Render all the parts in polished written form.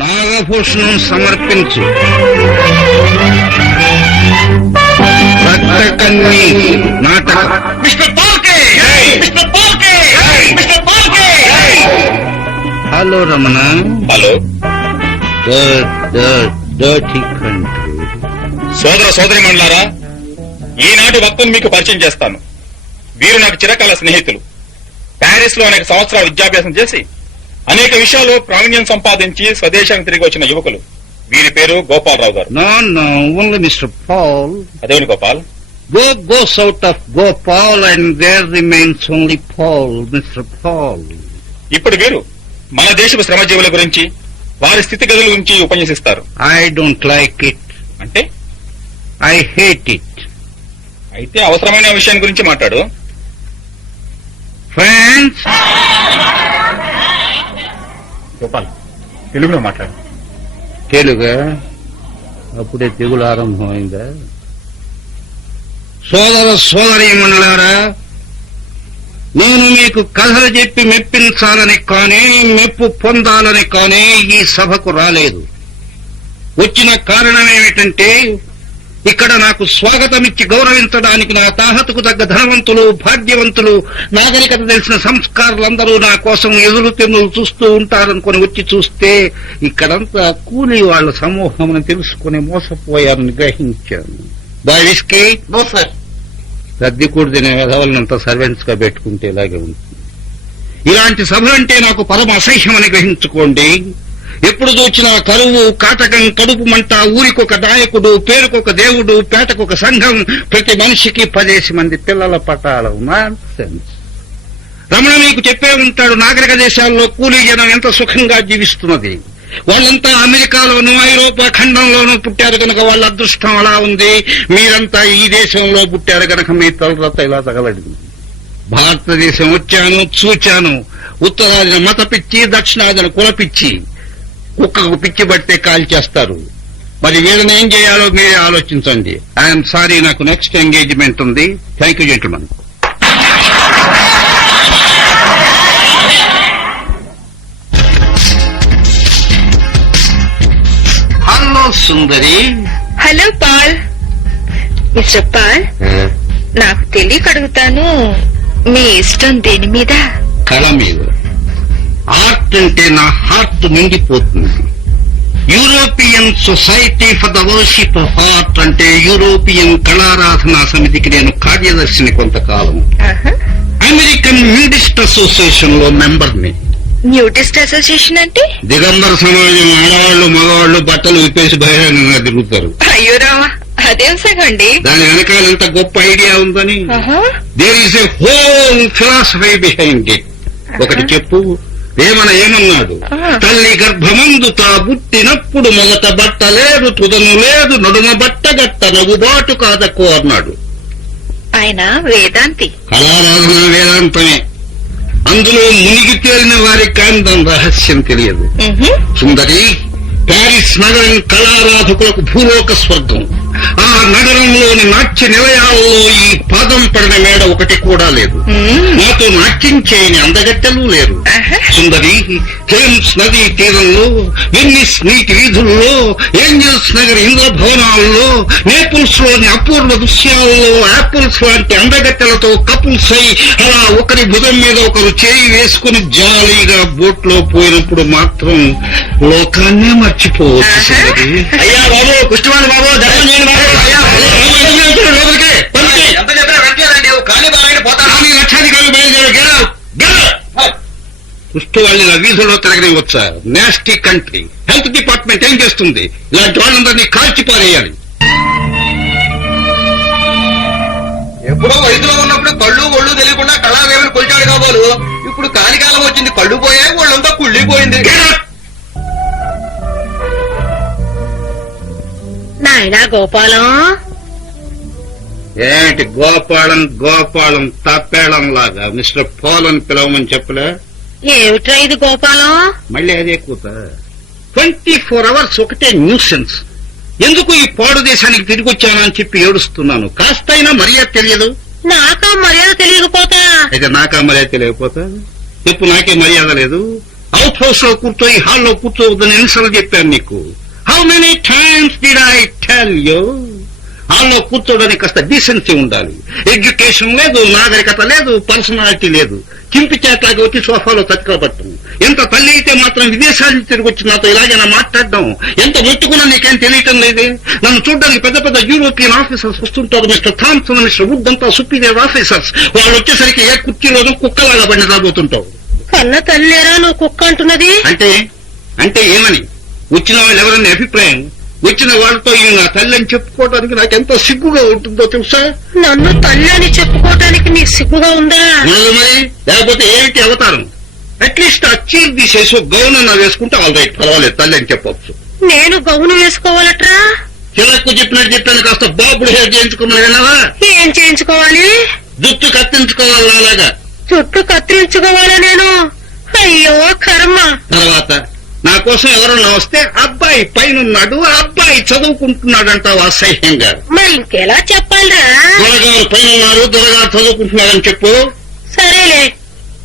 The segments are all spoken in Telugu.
నాగభూషణం సమర్పించు. రక్తకన్నీ నాటకం. Mister Phalke! Mister Phalke! Mister Phalke! Hello Ramana. Hello. Dirty country. సోదర సోదరిమణులారా, ఈనాటి వక్తను మీకు పరిచయం చేస్తాను. వీరు నాకు చిరకాల స్నేహితులు. ప్యారిస్ లో అనేక సంవత్సరాలు విద్యాభ్యాసం చేసి అనేక విషయాల్లో ప్రావీణ్యం సంపాదించి స్వదేశానికి తిరిగి వచ్చిన యువకులు. వీరి పేరు గోపాలరావు గారు. No, only Mr. Paul. అదేవిని Gopal. Goes out of Gopal and there remains only Paul, Mr. Paul. ఇప్పుడు వీరు మన దేశపు శ్రమజీవుల గురించి, వారి స్థితిగతుల గురించి ఉపన్యసిస్తారు. I don't like it. అంటే I hate it. అయితే అవసరమైన విషయం గురించి మాట్లాడు. Friends, గోపాల్, తెలుగులో మాట్లాడు. తెలుగా? అప్పుడే తెగులు ఆరంభమైందా? సోదర సోదరీమణులారా, నేను మీకు కథలు చెప్పి మెప్పించాలని కానీ మెప్పు పొందాలని కానీ ఈ సభకు రాలేదు. వచ్చిన కారణం ఏమిటంటే, ఇక్కడ నాకు స్వాగతమిచ్చి గౌరవించడానికి నా తాహతుకు తగ్గ ధనవంతులు, భాగ్యవంతులు, నాగరికత తెలిసిన సంస్కారులందరూ నా కోసం ఎదురు తెన్నులు చూస్తూ ఉంటారనుకుని వచ్చి చూస్తే ఇక్కడంతా కూలీ వాళ్ల సమూహం తెలుసుకుని మోసపోయారని గ్రహించాను. Boy whisky? No sir. సర్దికూడదిన వెధవలనంతా సర్వెంట్స్ గా పెట్టుకుంటే ఇలాగే ఉంటుంది. ఇలాంటి సభలంటే నాకు పరమ అసహ్యమని గ్రహించుకోండి. ఎప్పుడు చూచినా కరువు, కాటకం, కడుపు మంట, ఊరికొక నాయకుడు, పేరుకొక దేవుడు, పేటకొక సంఘం, ప్రతి మనిషికి 10 మంది పిల్లల పటాలు. నాన్సెన్స్. రమణ మీకు చెప్పే ఉంటాడు, నాగరిక దేశాల్లో కూలీ జనం ఎంత సుఖంగా జీవిస్తున్నది. వాళ్ళంతా అమెరికాలోనూ ఐరోపా ఖండంలోనూ పుట్టారు కనుక వాళ్ళ అదృష్టం అలా ఉంది. మీరంతా ఈ దేశంలో పుట్టారు కనుక మీ తలరత ఇలా తగలడింది. భారతదేశం వచ్చాను, చూచాను. ఉత్తరాదిన మత పిచ్చి, దక్షిణాదిన కుల పిచ్చి. కుక్కకు పిచ్చి పడితే కాల్ చేస్తారు. మరి వీళ్ళని ఏం చేయాలో మీరే ఆలోచించండి. ఐఎమ్ సారీ, నాకు నెక్స్ట్ ఎంగేజ్మెంట్ ఉంది. Thank you gentlemen. Hello Sundari. Hello Paul. Mister Paul, నాకు తెలియక అడుగుతాను, మీ ఇష్టం దేని మీద? కళ మీద. ఆర్ట్ అంటే నా హార్ట్ నిండిపోతుంది. European society for the worship of art అంటే యూరోపియన్ కళారాధనా సమితికి నేను కార్యదర్శిని కొంతకాలం. అమెరికన్ న్యూడిస్ట్ అసోసియేషన్ లో మెంబర్ని. న్యూడిస్ట్ అసోసియేషన్ అంటే? దిగంబర సమాజం, ఆడవాళ్లు మగవాళ్లు బట్టలు విప్పేసి బహిరంగంగా తిరుగుతారు. అయ్యో రామా, అదేం సగండి. దాని వెనకాల ఎంత గొప్ప ఐడియా ఉందని. There is a whole philosophy behind it. ఒకటి చెప్పు, ఏమన్నాడు? తల్లి గర్భమందు తా పుట్టినప్పుడు మొదట బట్ట లేదు, తుదను లేదు, నడుమ బట్ట గట్ట నవ్వుబాటు కాదక్కో అన్నాడు. ఆయన వేదాంతి. కళారాధన వేదాంతమే. అందులో మునిగి తేలిన వారికి కానీ దాని రహస్యం తెలియదు. సుందరి, ప్యారిస్ నగరం కళారాధకులకు భూలోక స్వర్గం. ఆ నగరంలోని నాట్య నిలయాల్లో ఈ పాదం పడిన మేడ ఒకటి కూడా లేదు. నాతో నాట్యం చేయని అందగట్టెలు లేరు. సుందరి, థేమ్స్ నదీ తీరంలో, వెన్నిస్ నీటి వీధుల్లో, ఏంజల్స్ నగర్ ఇంద్ర భవనాల్లో, నేపుల్స్ లోని అపూర్వ దృశ్యాల్లో యాపిల్స్ లాంటి అందగట్టెలతో కపుల్స్ అయి అలా ఒకరి భుజం మీద ఒకరు చేయి వేసుకుని జాలీగా బోట్ లో పోయినప్పుడు మాత్రం లోకాన్నే మర్చిపోవచ్చు. అయ్యా బాబు, కుష్టివాణి బాబు, ధర్మం చేయండి బాబు. ఎంత చెప్పినా వెంటలేదండి, కానీ బాగా పోతాను. లక్షాధికారులు బయలుదేరారు. కుష్టి వాళ్ళని వీధుల్లో తిరగనివచ్చా? నేస్టీ కంట్రీ. హెల్త్ డిపార్ట్మెంట్ ఏం చేస్తుంది? ఇలాంటి వాళ్ళందరినీ కాల్చిపారేయాలి. ఎప్పుడో వయసులో ఉన్నప్పుడు కళ్ళు ఒళ్ళు తెలియకుండా కళాదేవిని కొలిచాడు కాబోలు. ఇప్పుడు కాలికాలం వచ్చింది, కళ్ళు పోయాయి, ఒళ్ళంతా కుళ్ళిపోయింది. నాయనా గోపాలం. ఏంటి గోపాలం తప్పేళం లాగా మిస్టర్ పాల్ అని పిలవమని చెప్పలే? ఏమిట్రా ఇది గోపాలం? మళ్ళీ అదే కూత. 24 hours ఒకటే న్యూసెన్స్. ఎందుకు ఈ పాడు దేశానికి తిరిగి వచ్చానని చెప్పి ఏడుస్తున్నాను. కాస్తైనా మర్యాద తెలియదు. నాకా మర్యాద తెలియకపోతా? అయితే నాకా మర్యాద తెలియకపోతా? చెప్పు, నాకే మర్యాద లేదు. అవుట్ హౌస్ లో కూర్చొని హాల్లో కూర్చోవద్దని ఎన్నిసార్లు చెప్పాను నీకు? How many times did I tell you? హాల్లో కూర్చోడానికి కాస్త డీసెన్సీ ఉండాలి. ఎడ్యుకేషన్ లేదు, నాగరికత లేదు, పర్సనాలిటీ లేదు. చింపి చేట్లాగా వచ్చి సోఫాలో తట్టుకోబట్టం. ఎంత తల్లి అయితే మాత్రం విదేశాల నుంచి తిరిగి వచ్చి నాతో ఇలాగైనా మాట్లాడడం ఎంత ముట్టుకున్నా నీకేం తెలియటం లేదే? నన్ను చూడడానికి పెద్ద పెద్ద యూరోపియన్ ఆఫీసర్స్ వస్తుంటారు. మిస్టర్ థామ్సన్, మిస్టర్ వుడ్ అంతా సుపీరియర్ ఆఫీసర్స్. వాళ్ళు వచ్చేసరికి ఏ కుర్చీలోనూ కుక్కలాగా బండి రాబోతుంటావు. కన్న తల్లేరా నువ్వు కుక్క అంటున్నది? అంటే ఏమని? వచ్చిన వాళ్ళు ఎవరన్నా అభిప్రాయం? వచ్చిన వాళ్ళతో ఈయన నా తల్లి అని చెప్పుకోవడానికి నాకెంత సిగ్గుగా ఉంటుందో తెలుసా? నన్ను తల్లి అని చెప్పుకోవటానికి నీకు సిగ్గుగా ఉందా? మరి లేకపోతే ఏమిటి అవతారం? అట్లీస్ట్ ఆ చీర తీసేసి గౌన్ అన్న వేసుకుంటే ఆల్ రైట్, పర్వాలేదు, తల్లి అని చెప్పొచ్చు. నేను గౌను వేసుకోవాలట్రా? చిలకు చెప్పినట్టు చెప్పాను, కాస్త బాబుడు హెయిర్ చేయించుకున్నాను విన్నావా? ఏం చేయించుకోవాలి? జుట్టు కత్తించుకోవాలి అలాగా. చుట్టూ కత్తిరించుకోవాలా నేను? అయ్యో కర్మ. తర్వాత నా కోసం ఎవరన్నా వస్తే అబ్బాయి పైనున్నాడు, అబ్బాయి చదువుకుంటున్నాడంటావు అసహ్యంగా. మరి ఇంకెలా చెప్పాలిరా? దొరగారు పైనున్నారు, దొరగారు చదువుకుంటున్నాడని చెప్పు. సరేలే,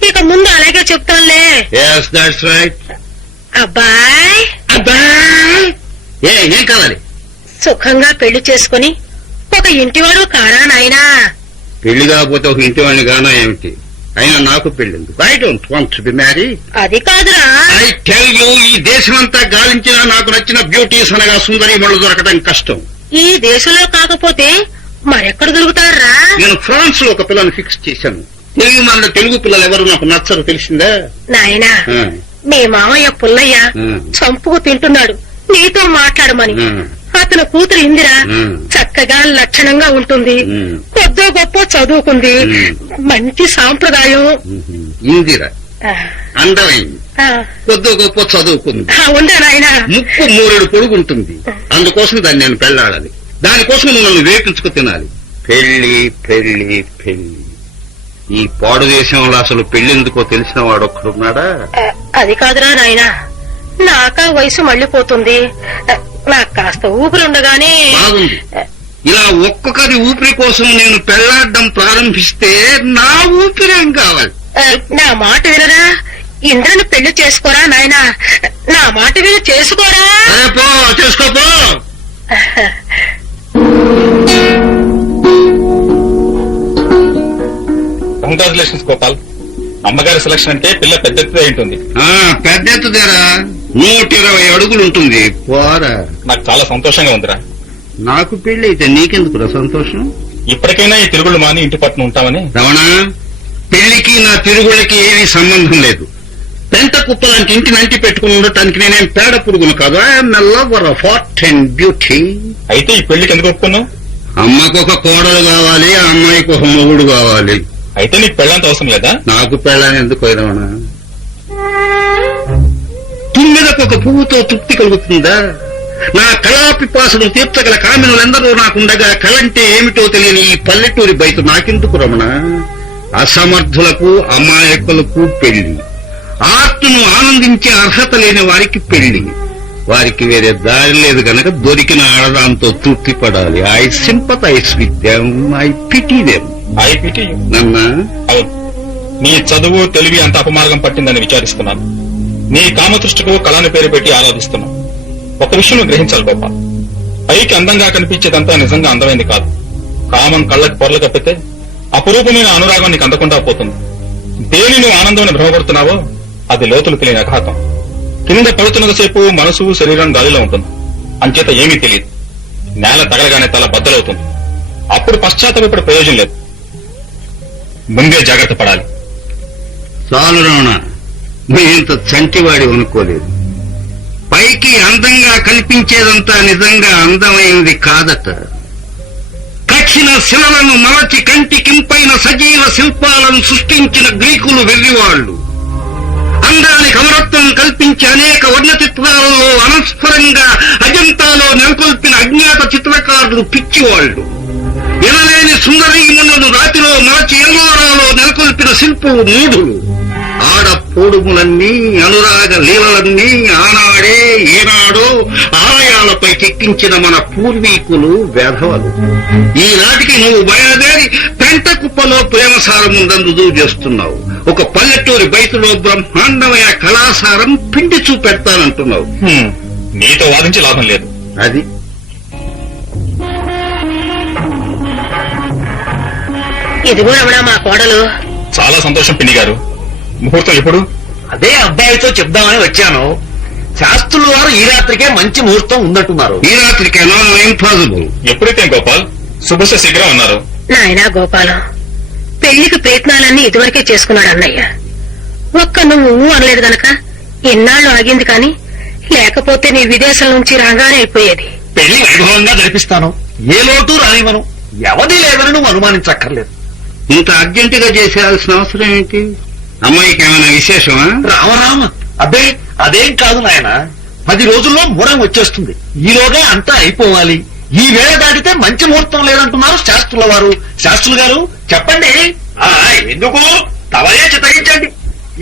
ఇక ముందు అలాగే చెప్తానులే. Yes, that's right. అబ్బాయ్ ఏం కావాలి? సుఖంగా పెళ్లి చేసుకుని ఒక ఇంటివాడు కారా నాయనా? పెళ్లి కాకపోతే ఒక ఇంటి వాడిని గానా ఏమిటి? అయినా నాకు పెళ్ళింది. I don't want to be married. అది కాదురా. ఐ టెల్ యూ, ఈ దేశమంతా గాలించినా నాకు నచ్చిన బ్యూటీస్ అనగా సుందరీమణులు దొరకడం కష్టం. ఈ దేశంలో కాకపోతే మరెక్కడ దొరుకుతారా? నేను ఫ్రాన్స్ లో ఒక పిల్లని ఫిక్స్ చేశాను. తెలుగు పిల్లలు ఎవరు నాకు నచ్చరు, తెలిసిందా? నాయనా, మీ మామయ్య పుల్లయ్య చంపుకు తింటున్నాడు నీతో మాట్లాడమని. అతను కూతురు ఇందిరా చక్కగా లక్షణంగా ఉంటుంది, కొద్దో గొప్ప చదువుకుంది, మంచి సాంప్రదాయం. ఇందిరా అందమైంది, కొద్దో గొప్ప చదువుకుంది, ఉందా నాయనా? ముక్కు మూరెడు పొడుగుంటుంది. అందుకోసం దాన్ని నేను పెళ్లాడాలి. దానికోసం నన్ను వేపించుకు తినాలి. పెళ్లి పెళ్లి పెళ్లి. ఈ పాడు దేశంలో అసలు పెళ్లెందుకో తెలిసిన వాడు ఒక్కడున్నాడా? అది కాదురా నాయనా, నాకా వయసు మళ్ళీపోతుంది. నాకు కాస్త ఊపిరుండగానే. బాగుంది. ఇలా ఒక్కొక్కరి ఊపిరి కోసం నేను పెళ్లాడడం ప్రారంభిస్తే నా ఊపిరేం కావాలి? నా మాట వినరా? ఇంద్రను పెళ్లి చేసుకోరా నాయనా, నా మాట విని చేసుకోరా. పో, చేసుకోపో. కంగ్రాచులేషన్స్ గోపాల్. అమ్మగారి సెలక్షన్ అంటే పిల్ల పెద్ద ఎత్తుదే ఉంటుంది. పెద్ద ఎత్తుదేరా, 120 అడుగులు ఉంటుంది. పోరా. నాకు చాలా సంతోషంగా ఉందిరా. నాకు పెళ్లి అయితే నీకెందుకురా సంతోషం? ఇప్పటికైనా ఈ తిరుగుళ్ళు మాని ఇంటి పట్టున ఉంటామని. రమణ, పెళ్లికి నా తిరుగుళ్ళకి ఏమీ సంబంధం లేదు. పెంట కుప్ప లాంటి ఇంటిని అంటి పెట్టుకుని ఉండటానికి నేనేం పేడ పురుగును కాదు. I'm a lover of art and beauty. అయితే ఈ పెళ్లికి ఎందుకు ఒప్పుకున్నావు? అమ్మకు ఒక కోడలు కావాలి, ఆ అమ్మాయికి ఒక మొగుడు కావాలి. అయితే నీకు పెళ్ళంత అవసరం లేదా? నాకు పెళ్ళని ఎందుకు రమణ? తుమ్మిదకు ఒక పువ్వుతో తృప్తి కలుగుతుందా? నా కళాపిపాసను తీర్చగల కామినులందరూ నాకుండగా కళంటే ఏమిటో తెలియని ఈ పల్లెటూరి బయట నాకెందుకు రమణ? అసమర్థులకు, అమాయకులకు పెళ్లి. ఆర్ట్ను ఆనందించే అర్హత లేని వారికి పెళ్లి. వారికి వేరే దారి లేదు గనక దొరికిన ఆడదాంతో తృప్తి పడాలి. I sympathise with them, I pity them. I pity నన్నా? అవును, నీ చదువు తెలివి అంత అపమార్గం పట్టిందని విచారిస్తున్నాను. నీ కామదృష్టికు కళను పేరు పెట్టి ఆరాధిస్తున్నావు. ఒక విషయం గ్రహించాలి గోపాల్, పైకి అందంగా కనిపించేదంతా నిజంగా అందమైంది కాదు. కామం కళ్ళకి పొరలు కప్పితే అపురూపమైన అనురాగం నీకు అందకుండా పోతుంది. దేని నువ్వు ఆనందం భ్రమపడుతున్నావో అది లోతులు తెలియని అఘాతం. కింద పడుతున్నంతసేపు మనసు శరీరం గాలిలో ఉంటుంది, అంచేత ఏమీ తెలియదు. నేల తగలగానే తల బద్దలవుతుంది. అప్పుడు పశ్చాత్తాపడే ప్రయోజనం లేదు. ముందే జాగ్రత్త పడాలి. చాలు రమణ, మీ ఇంత చంటివాడి అనుకోలేదు. పైకి అందంగా కనిపించేదంతా నిజంగా అందమైంది కాదట. కఠిన శిలలను మలచి కంటికింపైన సజీవ శిల్పాలను సృష్టించిన గ్రీకులు వెర్రివాళ్లు. అందానికి అమరత్వం కల్పించి అనేక వర్ణ చిత్రాలలో అనస్ఫరంగా అజంతాలో నెలకొల్పిన అజ్ఞాత చిత్రకారులు పిచ్చివాళ్లు. ఎనలేని సుందరీములను రాతిలో మలచి ఎల్లోరాలో నెలకొల్పిన శిల్పులు మూఢులు. ఆడపోడుములన్నీ, అనురాగ లీలలన్నీ ఆనాడే ఏనాడో ఆయా విషయాలపై చెక్కించిన మన పూర్వీకులు వెధవలు. ఈనాటికి నువ్వు బయలుదేరి పెంట కుప్పలో ప్రేమసారం రుజువు చేస్తున్నావు. ఒక పల్లెటూరి బయటలో బ్రహ్మాండమైన కళాసారం పిండి చూపెడతానంటున్నావు. నీతో వాదించి లాభం లేదు. అది ఇదిగో రమణ మా కోడలు. చాలా సంతోషం పిన్ని గారు. ముహూర్తం ఎప్పుడు? అదే అబ్బాయితో చెప్దామని వచ్చాను. శాస్త్రుల వారు ఈ రాత్రికే మంచి ముహూర్తం ఉన్నట్టున్నారు. ఈ రాత్రికైనా ఇంపాసిబుల్. ఎప్పుడైతే గోపాల్ శుభశ శీఘ్రం అన్నారు. నాయనా గోపాలం, పెళ్లికి ప్రయత్నాలన్నీ ఇదివరకే చేసుకున్నాడు అన్నయ్య. ఒక్క నువ్వు అనలేదు గనక ఎన్నాళ్ళు ఆగింది కాని లేకపోతే నీ విదేశం నుంచి రాగానే అయిపోయేది. పెళ్లి వైభవంగా జరిపిస్తాను. ఏ లోటు రానివ్వను. ఎవది లేదని నువ్వు అనుమానించక్కర్లేదు. ఇంత అర్జెంటుగా చేసేయాల్సిన అవసరం ఏంటి? అమ్మాయికి ఏమైనా విశేషమా? రామరామ, అబ్బే అదేం కాదు నాయన. 10 రోజుల్లో మూడం వచ్చేస్తుంది. ఈలోగా అంతా అయిపోవాలి. ఈ వేళ దాటితే మంచి ముహూర్తం లేదంటున్నారు శాస్త్రుల వారు. శాస్త్రులు గారు చెప్పండి. ఎందుకు తవయే చితగించండి.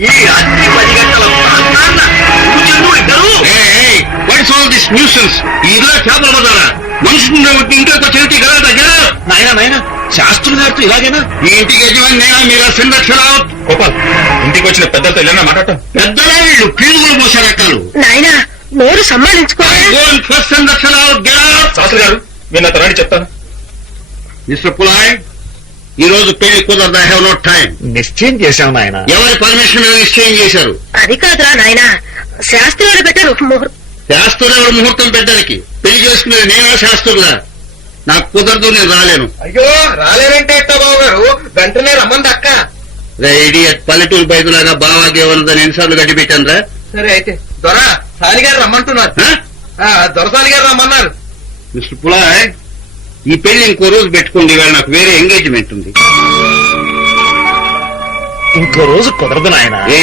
ఈ రాత్రి 10 గంటల ప్రాంతాన్న ఇద్దరు ఇదిలో చేపల బజారా మనుషులు ఇంట్లో చెవిటి కదా దగ్గర. నాయన శాస్త్రులు గారితో ఇలాగేనా? ఈ ఇంటికి యజమాని నేనా మీరు సంరక్షణ? గోపాల్, ఇంటికి వచ్చిన పెద్దలతో ఇలా మాట్లాడటం. పెద్దలే వీళ్ళు పీరుగులు మోసే రకాలు. నాయనా నోరు సంభాళించుకోవాలి. శాస్త్రి గారు మీరు నాతో రాడి చెప్తాను. మిస్టర్ పులాయ్, ఈ రోజు పెళ్లి కుదరదు. I have no time. నిశ్చయం చేశాం నాయన. ఎవరి పర్మిషన్ మీద నిశ్చయం చేశారు? అది కాదురా నాయనా, శాస్త్రాలు పెట్టారు. శాస్త్రులు ముహూర్తం పెట్టడానికి పెళ్లి చేసుకునేది నేనా శాస్త్రులా? నాకు కుదరదు, నేను రాలేను. అయ్యో రాలేరంటే ఎట్టా బాబు గారు? వెంటనే రమ్మంది అక్క. ఇడియట్ పల్లెటూరు బయటలాగా బావాకి ఏమన్నదని ఎన్నిసార్లు గట్టి పెట్టాను రా. సరే అయితే దొర సాలి గారు రమ్మంటున్నారు. దొరసాలి గారు రమ్మన్నారు. మిస్టర్ పులాయ్, ఈ పెళ్లి ఇంకో రోజు పెట్టుకోండి. ఇవాళ నాకు వేరే ఎంగేజ్మెంట్ ఉంది. ఇంకో రోజు కుదరదు నాయన. ఏ?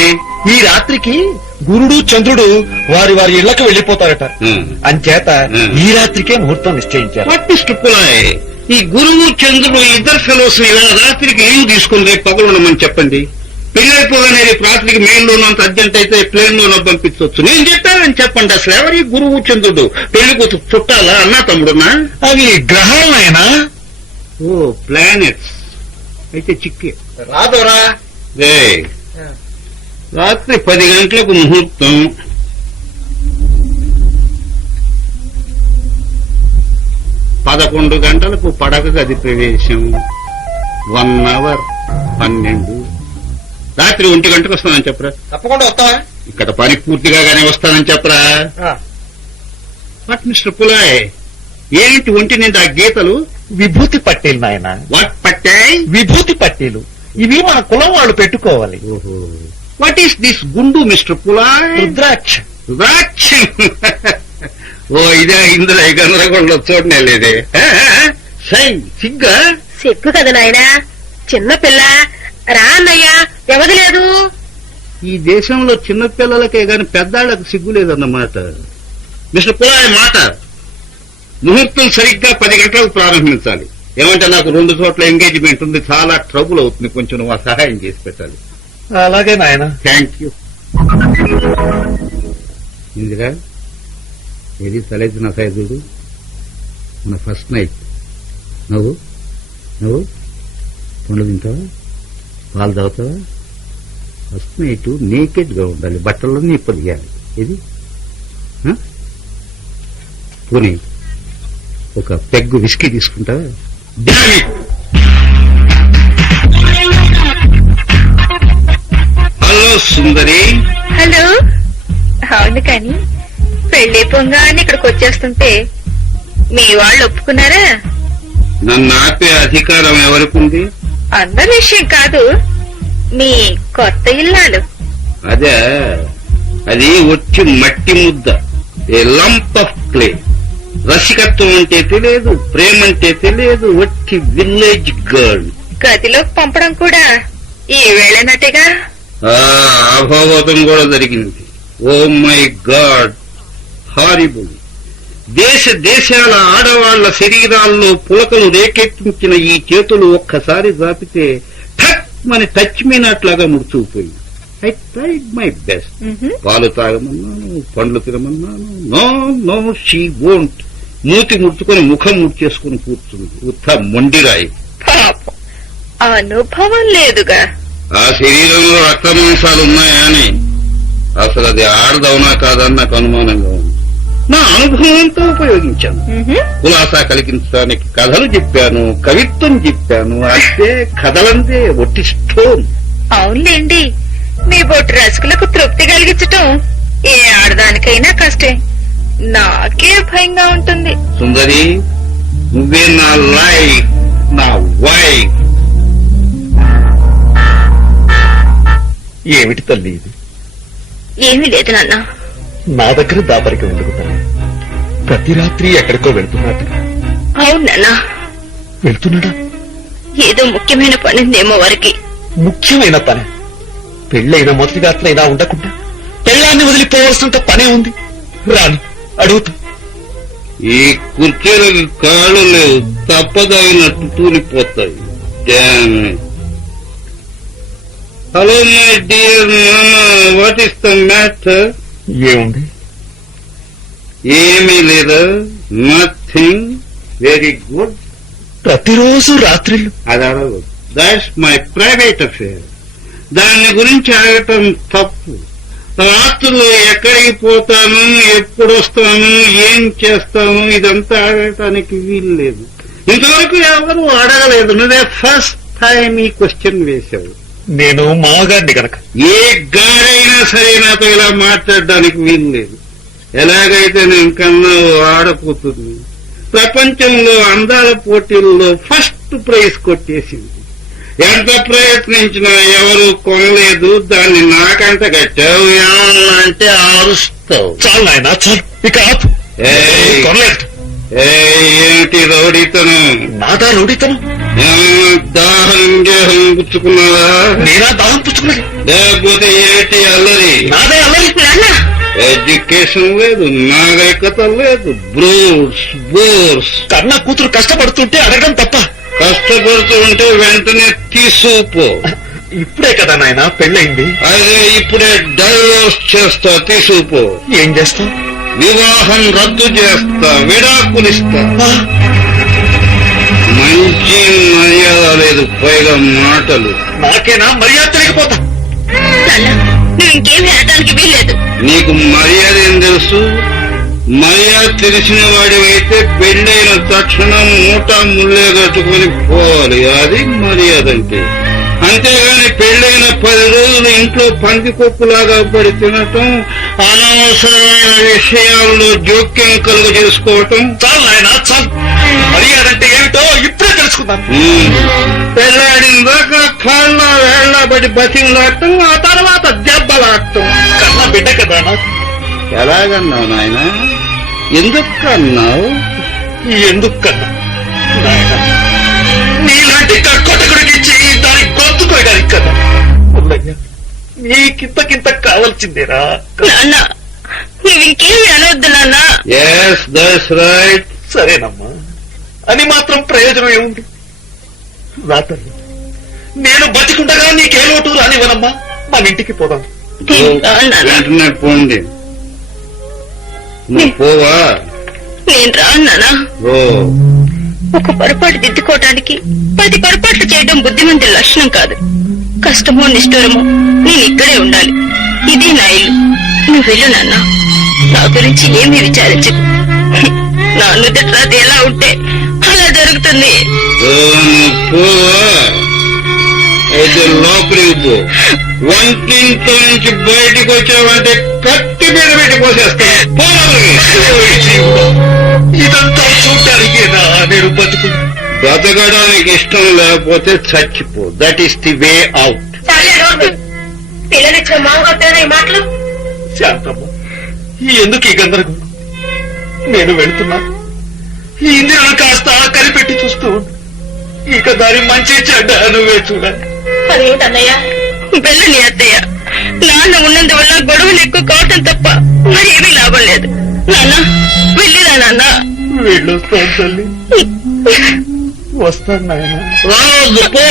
ఈ రాత్రికి గురుడు చంద్రుడు వారి వారి ఇళ్లకు వెళ్లిపోతారట. అంచేత ఈ రాత్రికే ముహూర్తం నిశ్చయించారు. వాట్ మిస్టర్ పులాయ్, ఈ గురువు చంద్రుడు ఇద్దరు ఫెలోస్ ఇలా రాత్రికి లీవ్ తీసుకుని రేపు పగలుండమని చెప్పండి. పెళ్ళైపోగానే రేపు రాత్రికి మెయిన్ లోన్ అంత అర్జెంట్ అయితే ప్లేన్ లోన్ పంపించవచ్చు. నేను చెప్పానని చెప్పండి. అసలు ఎవరి గురువు చంద్రుడు? పెళ్లి కూతురు చుట్టాలా, అన్నా తమ్ముడున్నా? అవి గ్రహాలైనా. ఓ ప్లానెట్స్ అయితే చిక్కే. రాదోరా. రాత్రి 10 గంటలకు ముహూర్తం. పదకొండు గంటలకు పడక గది ప్రవేశం. 1 అవర్ 12. రాత్రి 1 గంటకు వస్తానని చెప్పరా? తప్పకుండా వస్తావా? ఇక్కడ పని పూర్తిగానే వస్తానని చెప్పరా? వాట్ మిస్టర్ పులాయ్, ఏంటి ఒంటి నిండా గీతలు? విభూతి పట్టీలు నాయన. వాట్ పట్టాయి? విభూతి పట్టీలు. ఇవి మన కులం వాళ్ళు పెట్టుకోవాలి. ఓహో, వాట్ ఈస్ దిస్ గుండు మిస్టర్ పులాయ్? రుద్రాక్ష. రుద్రాక్ష. ఓ ఇదే, ఇందులో ఈ గందరగోళంలో చూడనే లేదే. సిగ్గా? సిగ్గు కదా నాయనా, చిన్న పిల్ల. రా అన్నయ్యా, వ్యవధి లేదు. ఈ దేశంలో చిన్నపిల్లలకే గాని పెద్దాళ్లకు సిగ్గు లేదన్నమాట. మిస్టర్ పులాయ్ మాట, ముహూర్తం సరిగ్గా 10 గంటలకు ప్రారంభించాలి. ఏమంటే నాకు 2 చోట్ల ఎంగేజ్మెంట్ ఉంది. చాలా ట్రబుల్ అవుతుంది. కొంచెం నువ్వు సహాయం చేసి పెట్టాలి. అలాగే నాయన. Thank you. ఇందిరా, ఏది తలెత్తిన సైజుడు మన ఫస్ట్ నైట్. నువ్వు పండు తింటావా, పాలు తాగుతావా? ఫస్ట్ నైట్ నేకెడ్ గా ఉండాలి, బట్టలన్నీ ఇప్పదియాలి. ఇది పోనీ ఒక పెగ్గు విస్కీ తీసుకుంటావా? హలో సుందరి. హలో. అవును కానీ పెళ్లి పొంగానే ఇక్కడికి వచ్చేస్తుంటే మీ వాళ్ళు ఒప్పుకున్నారా? నన్ను ఆపే అధికారం ఎవరికుంది? అందరి విషయం కాదు, మీ కొత్త ఇల్లాలు. అదే, అది వచ్చి మట్టి ముద్ద, ఏ లంప్ ఆఫ్ క్లే. రసికత్వం అంటే తెలియదు, ప్రేమ అంటే తెలియదు, వచ్చి విలేజ్ గర్ల్. గదిలోకి పంపడం కూడా ఈ వేళనట్టుగా. అభావతం కూడా జరిగింది. Oh my God, horrible. దేశాల ఆడవాళ్ల శరీరాల్లో పులకలు రేకెత్తించిన ఈ చేతులు ఒక్కసారి జాపితే ఠక్ మన టచ్ మీనట్లాగా ముడుచుకుపోయింది. I tried my best. పాలు తాగమన్నాను, పండ్లు తినమన్నాను. No no, she won't. మూతి ముడుచుకొని ముఖం ముడిచేసుకుని కూర్చుంది. ఉత్త మొండిరాయి. పాపం, అనుభవం లేదుగా. ఆ శరీరంలో రక్త మాంసాలు ఉన్నాయా అని అసలు అది ఆడదవునా కాదని నాకు అనుమానంగా ఉంది. నా అనుభవంతో ఉపయోగించాను. కులాసా కలిగించడానికి కథలు చెప్పాను, కవిత్వం చెప్పాను. అంటే కథలంటే ఒట్టి స్టోన్. అవునులేండి, మీ బొట్టు రసికులకు తృప్తి కలిగించటం ఏ ఆడదానికైనా కష్టే. నాకే భయంగా ఉంటుంది. సుందరి, నువ్వే నా లైఫ్, నా వైఫ్. ఏమిటి తల్లి ఇది? ఏమీ లేదు నాన్న. నా దగ్గర దాపరికం ఎందుకు తల్లి? ప్రతి రాత్రి ఎక్కడికో వెళ్తున్నాడు. అవును నాన్న, వెళ్తున్నాడా? ఏదో ముఖ్యమైన పనిందేమో వారికి. ముఖ్యమైన పని? పెళ్ళైన మొదటి రాత్రి అయినా ఉండకుండా పెళ్ళాన్ని వదిలిపోవాల్సినంత పనే ఉంది. రాను, అడుగుతా. ఈ కుర్చీలకు కాళ్ళు లేవు, తప్పదగినట్టు తూలిపోతాయి. హలో మై డియర్ మామా, వాట్ ఇస్ ద మ్యాటర్? ఏముంది? ఏమీ లేదా, నథింగ్. Very good. ప్రతిరోజు రాత్రిళ్ళు అది అడగదు. That's my private affair. దాని గురించి అడగటం తప్పు. రాత్రులు ఎక్కడికి పోతాను, ఎప్పుడు వస్తాను, ఏం చేస్తాను, ఇదంతా అడగటానికి వీలు లేదు. ఇంతవరకు ఎవరు అడగలేదు. నువ్వే ఫస్ట్ టైం ఈ క్వశ్చన్ వేశావు. నేను మామగారిని గనక. ఏ గాడైనా సరే నాతో ఇలా మాట్లాడడానికి వీలు లేదు. ఎలాగైతే నేను కన్నావు ఆడపోతుంది. ప్రపంచంలో అందాల పోటీల్లో ఫస్ట్ ప్రైజ్ కొట్టేసింది. ఎంత ప్రయత్నించినా ఎవరు కొనలేదు. దాన్ని నాకంట కట్టావు. ఏమన్నా అంటే ఆరుస్తావు. చాలు నాయన, చాలు, ఇక ఆపు. ఏయ్, కొనలేదు. ఏమిటి రౌడీతనం? నాదా రౌడీతనం? ఏమన్నా దాహం గేహం పుచ్చుకున్నావా? నేనా దాహం పుచ్చుకున్నది? లేకపోతే ఏమిటి అల్లరి? నాదే అల్లరి. నాన్న, ఎడ్యుకేషన్ లేదు, నాగరికత లేదు. Brutes boors. కన్నా కూతురు కష్టపడుతుంటే అడగడం తప్ప? కష్టపడుతూ ఉంటే వెంటనే తీసుకుపో. ఇప్పుడే కదా నాయన పెళ్ళయింది. అదే ఇప్పుడే డైవోర్స్ చేస్తా, తీసుకుపో. ఏం చేస్తావు? వివాహం రద్దు చేస్తా, విడాకులిస్తా. మంచి మర్యాద లేదు, పైగా మాటలు. నాకేనా మర్యాద తెలియకపోతా? నాన్న, నువ్వు ఇంకేమీ అనడానికి వీల్లేదు. నీకు మర్యాద ఏం తెలుసు? మర్యాద తెలిసిన వాడివైతే పెళ్ళైన తక్షణం మూటా ముళ్ళే కట్టుకుని పోవాలి. అది మర్యాద అంటే. అంతేగాని పెళ్ళైన 10 రోజులు ఇంట్లో పందికొక్కులాగా పడి తినటం, అనవసరమైన విషయాల్లో జోక్యం కలుగ చేసుకోవటం. చాలు నాయన, చాలు. మర్యాద అంటే ఏమిటో ఇప్పుడే తెలుసుకుందాం. పెళ్ళాడిన దాకా కాళ్ళ వేళ్ల పడి బతిలాడటం, ఆ తర్వాత దెబ్బలాడటం. కన్నా బిడ్డ కదా నాకు. ఎలాగన్నావు నాయన? ఎందుకు కన్నావు? ఎందుకు కన్నా నాయన? నీలాంటి కక్కొట్టకుడికి ఇచ్చి దానికి గొంతుకోయడానికి కదా. నీకింతకింత కావాల్సిందేరా? నాన్న, నువ్వు ఇంకేమీ అనవద్దు నాన్న. Yes, that's right. సరేనమ్మా, అని మాత్రం ప్రయోజనం ఏముంది? రాత్రి నేను బతికుండగా నీకే లోటు రానివ్వనమ్మా. మన ఇంటికి పోదాం. వెంటనే పోండి. నువ్వు పోవా? నేను రాను నాన్న. ఓ, ఒక పొరపాటు దిద్దుకోవటానికి 10 పొరపాట్లు చేయడం బుద్ధిమంతుల లక్షణం కాదు. కష్టమో నిష్ఠూరమో నేను ఇక్కడే ఉండాలి. ఇదే నా ఇల్లు. నువ్వు వెళ్ళు నాన్న. నా గురించి ఏమీ విచారించకు. నా నుదుటి రాత ఎలా ఉంటే అలా జరుగుతుంది. నువ్వు పోవా? అయితే లోపలికి పో. వంటింట్లో నుంచి బయటికి వచ్చావంటే కత్తి మీద పెట్టి కోసేస్తా. ఇదంతా చూడటానికేనా నేను బతుకు? బతకడానికి ఇష్టం లేకపోతే చచ్చిపో. That is the way out. పిల్లనిచ్చిన మామగారు ఈ మాటలు. శాంతమ్మ, ఎందుకు ఈ గందరగోళం? నేను వెళుతున్నా. ఈ ఇందిరను కాస్త కనిపెట్టి చూస్తూ ఉండు. ఇక దాని మంచి చెడ్డ నువ్వే చూడాలి. అదేమిటన్నయ్యా? వెళ్ళని అత్తయ్య. నాన్న ఉన్నందువల్ల గొడవలు ఎక్కువ కావటం తప్ప మరేమీ లాభం లేదు. నాన్న, వెళ్ళిరా నాన్న. వెళ్ళొస్తాను తల్లి, వస్తాను నాయన. రావద్దు, పో.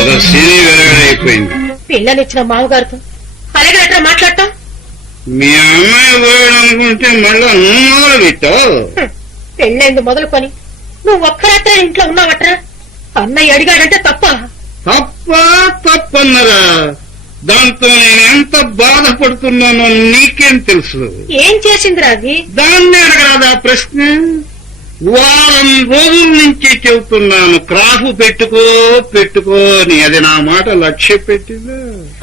ఒక సినీ వెరగడైపోయింది. పిల్లనిచ్చిన మామగారితో అలాగే అట్లా మాట్లాడటం. మీ అమ్మాయి పోయాడు అనుకుంటే మళ్ళా నువ్వు మొదలు పెట్టావు. పెళ్ళైంది మొదలుకొని నువ్వు ఒక్క రాత్రి ఇంట్లో ఉన్నావట్రా. అన్నయ్య అడిగాడంటే తప్ప. తప్పన్నరా? దాంతో నేను ఎంత బాధపడుతున్నానో నీకేం తెలుసు? ఏం చేసిందిరా అది? దాన్ని అడగరాదా ప్రశ్న? వారం రోజుల నుంచి చెబుతున్నాను క్రాఫ్ పెట్టుకో అని. అది నా మాట లక్ష్య పెట్టిందా?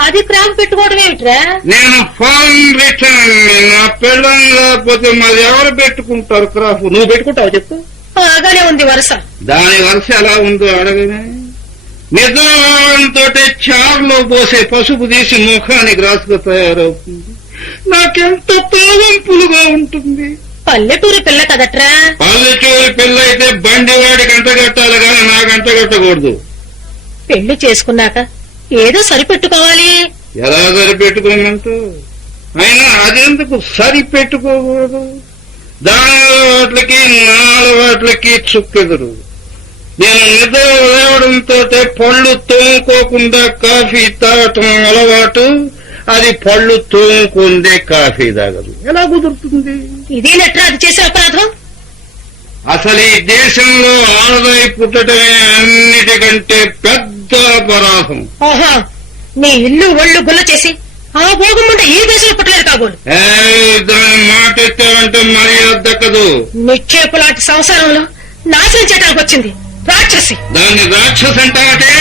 అది క్రాఫ్ పెట్టుకోవడం ఏమిట్రా? నేను ఫారెన్ రిటర్న్. నా పెళ్ళం లేకపోతే మరి ఎవరు పెట్టుకుంటారు క్రాఫ్? నువ్వు పెట్టుకుంటావు చెప్పు. బాగానే ఉంది వరుస. దాని వరుస ఎలా ఉందో అడగనే. నిజంతో చారులో పోసే పసుపు తీసి ముఖానికి రాసుకు తయారవుతుంది. నాకెంత తోలింపులుగా ఉంటుంది. పల్లెటూరి పిల్ల కదట్రా. పల్లెటూరి పిల్ల అయితే బండివాడికి అంటగట్టాలి కానీ నాకు అంటగట్టకూడదు. పెళ్లి చేసుకున్నాక ఏదో సరిపెట్టుకోవాలి. ఎలా సరిపెట్టుకోమంటూ? అయినా అదెందుకు సరిపెట్టుకోకూడదు? దాని వాటికి నా వాటికి చుక్కెదురు. నేను నిద్ర లేవడంతో పళ్ళు తోముకోకుండా కాఫీ తాగటం అలవాటు. అది పళ్ళు తోముకుందే కాఫీ తాగదు. ఎలా కుదురుతుంది? ఇదేనట్రా అది చేసే అపరాధం? అసలు ఈ దేశంలో ఆడదై పుట్టడమే అన్నిటికంటే పెద్ద అపరాధం. ఆహా, నీ ఇల్లు ఒళ్ళు గుల్ల చేసి ఆ భోగం ముందు ఈ దేశంలో పుట్టలేదు కాబోలు. దాని మాట ఎత్తావంటే మర్యాద దక్కదు. నిక్షేపు లాంటి సంసారంలో నాశనం చేయడానికి వచ్చింది రాక్షసి. దాన్ని రాక్షసంటావటే?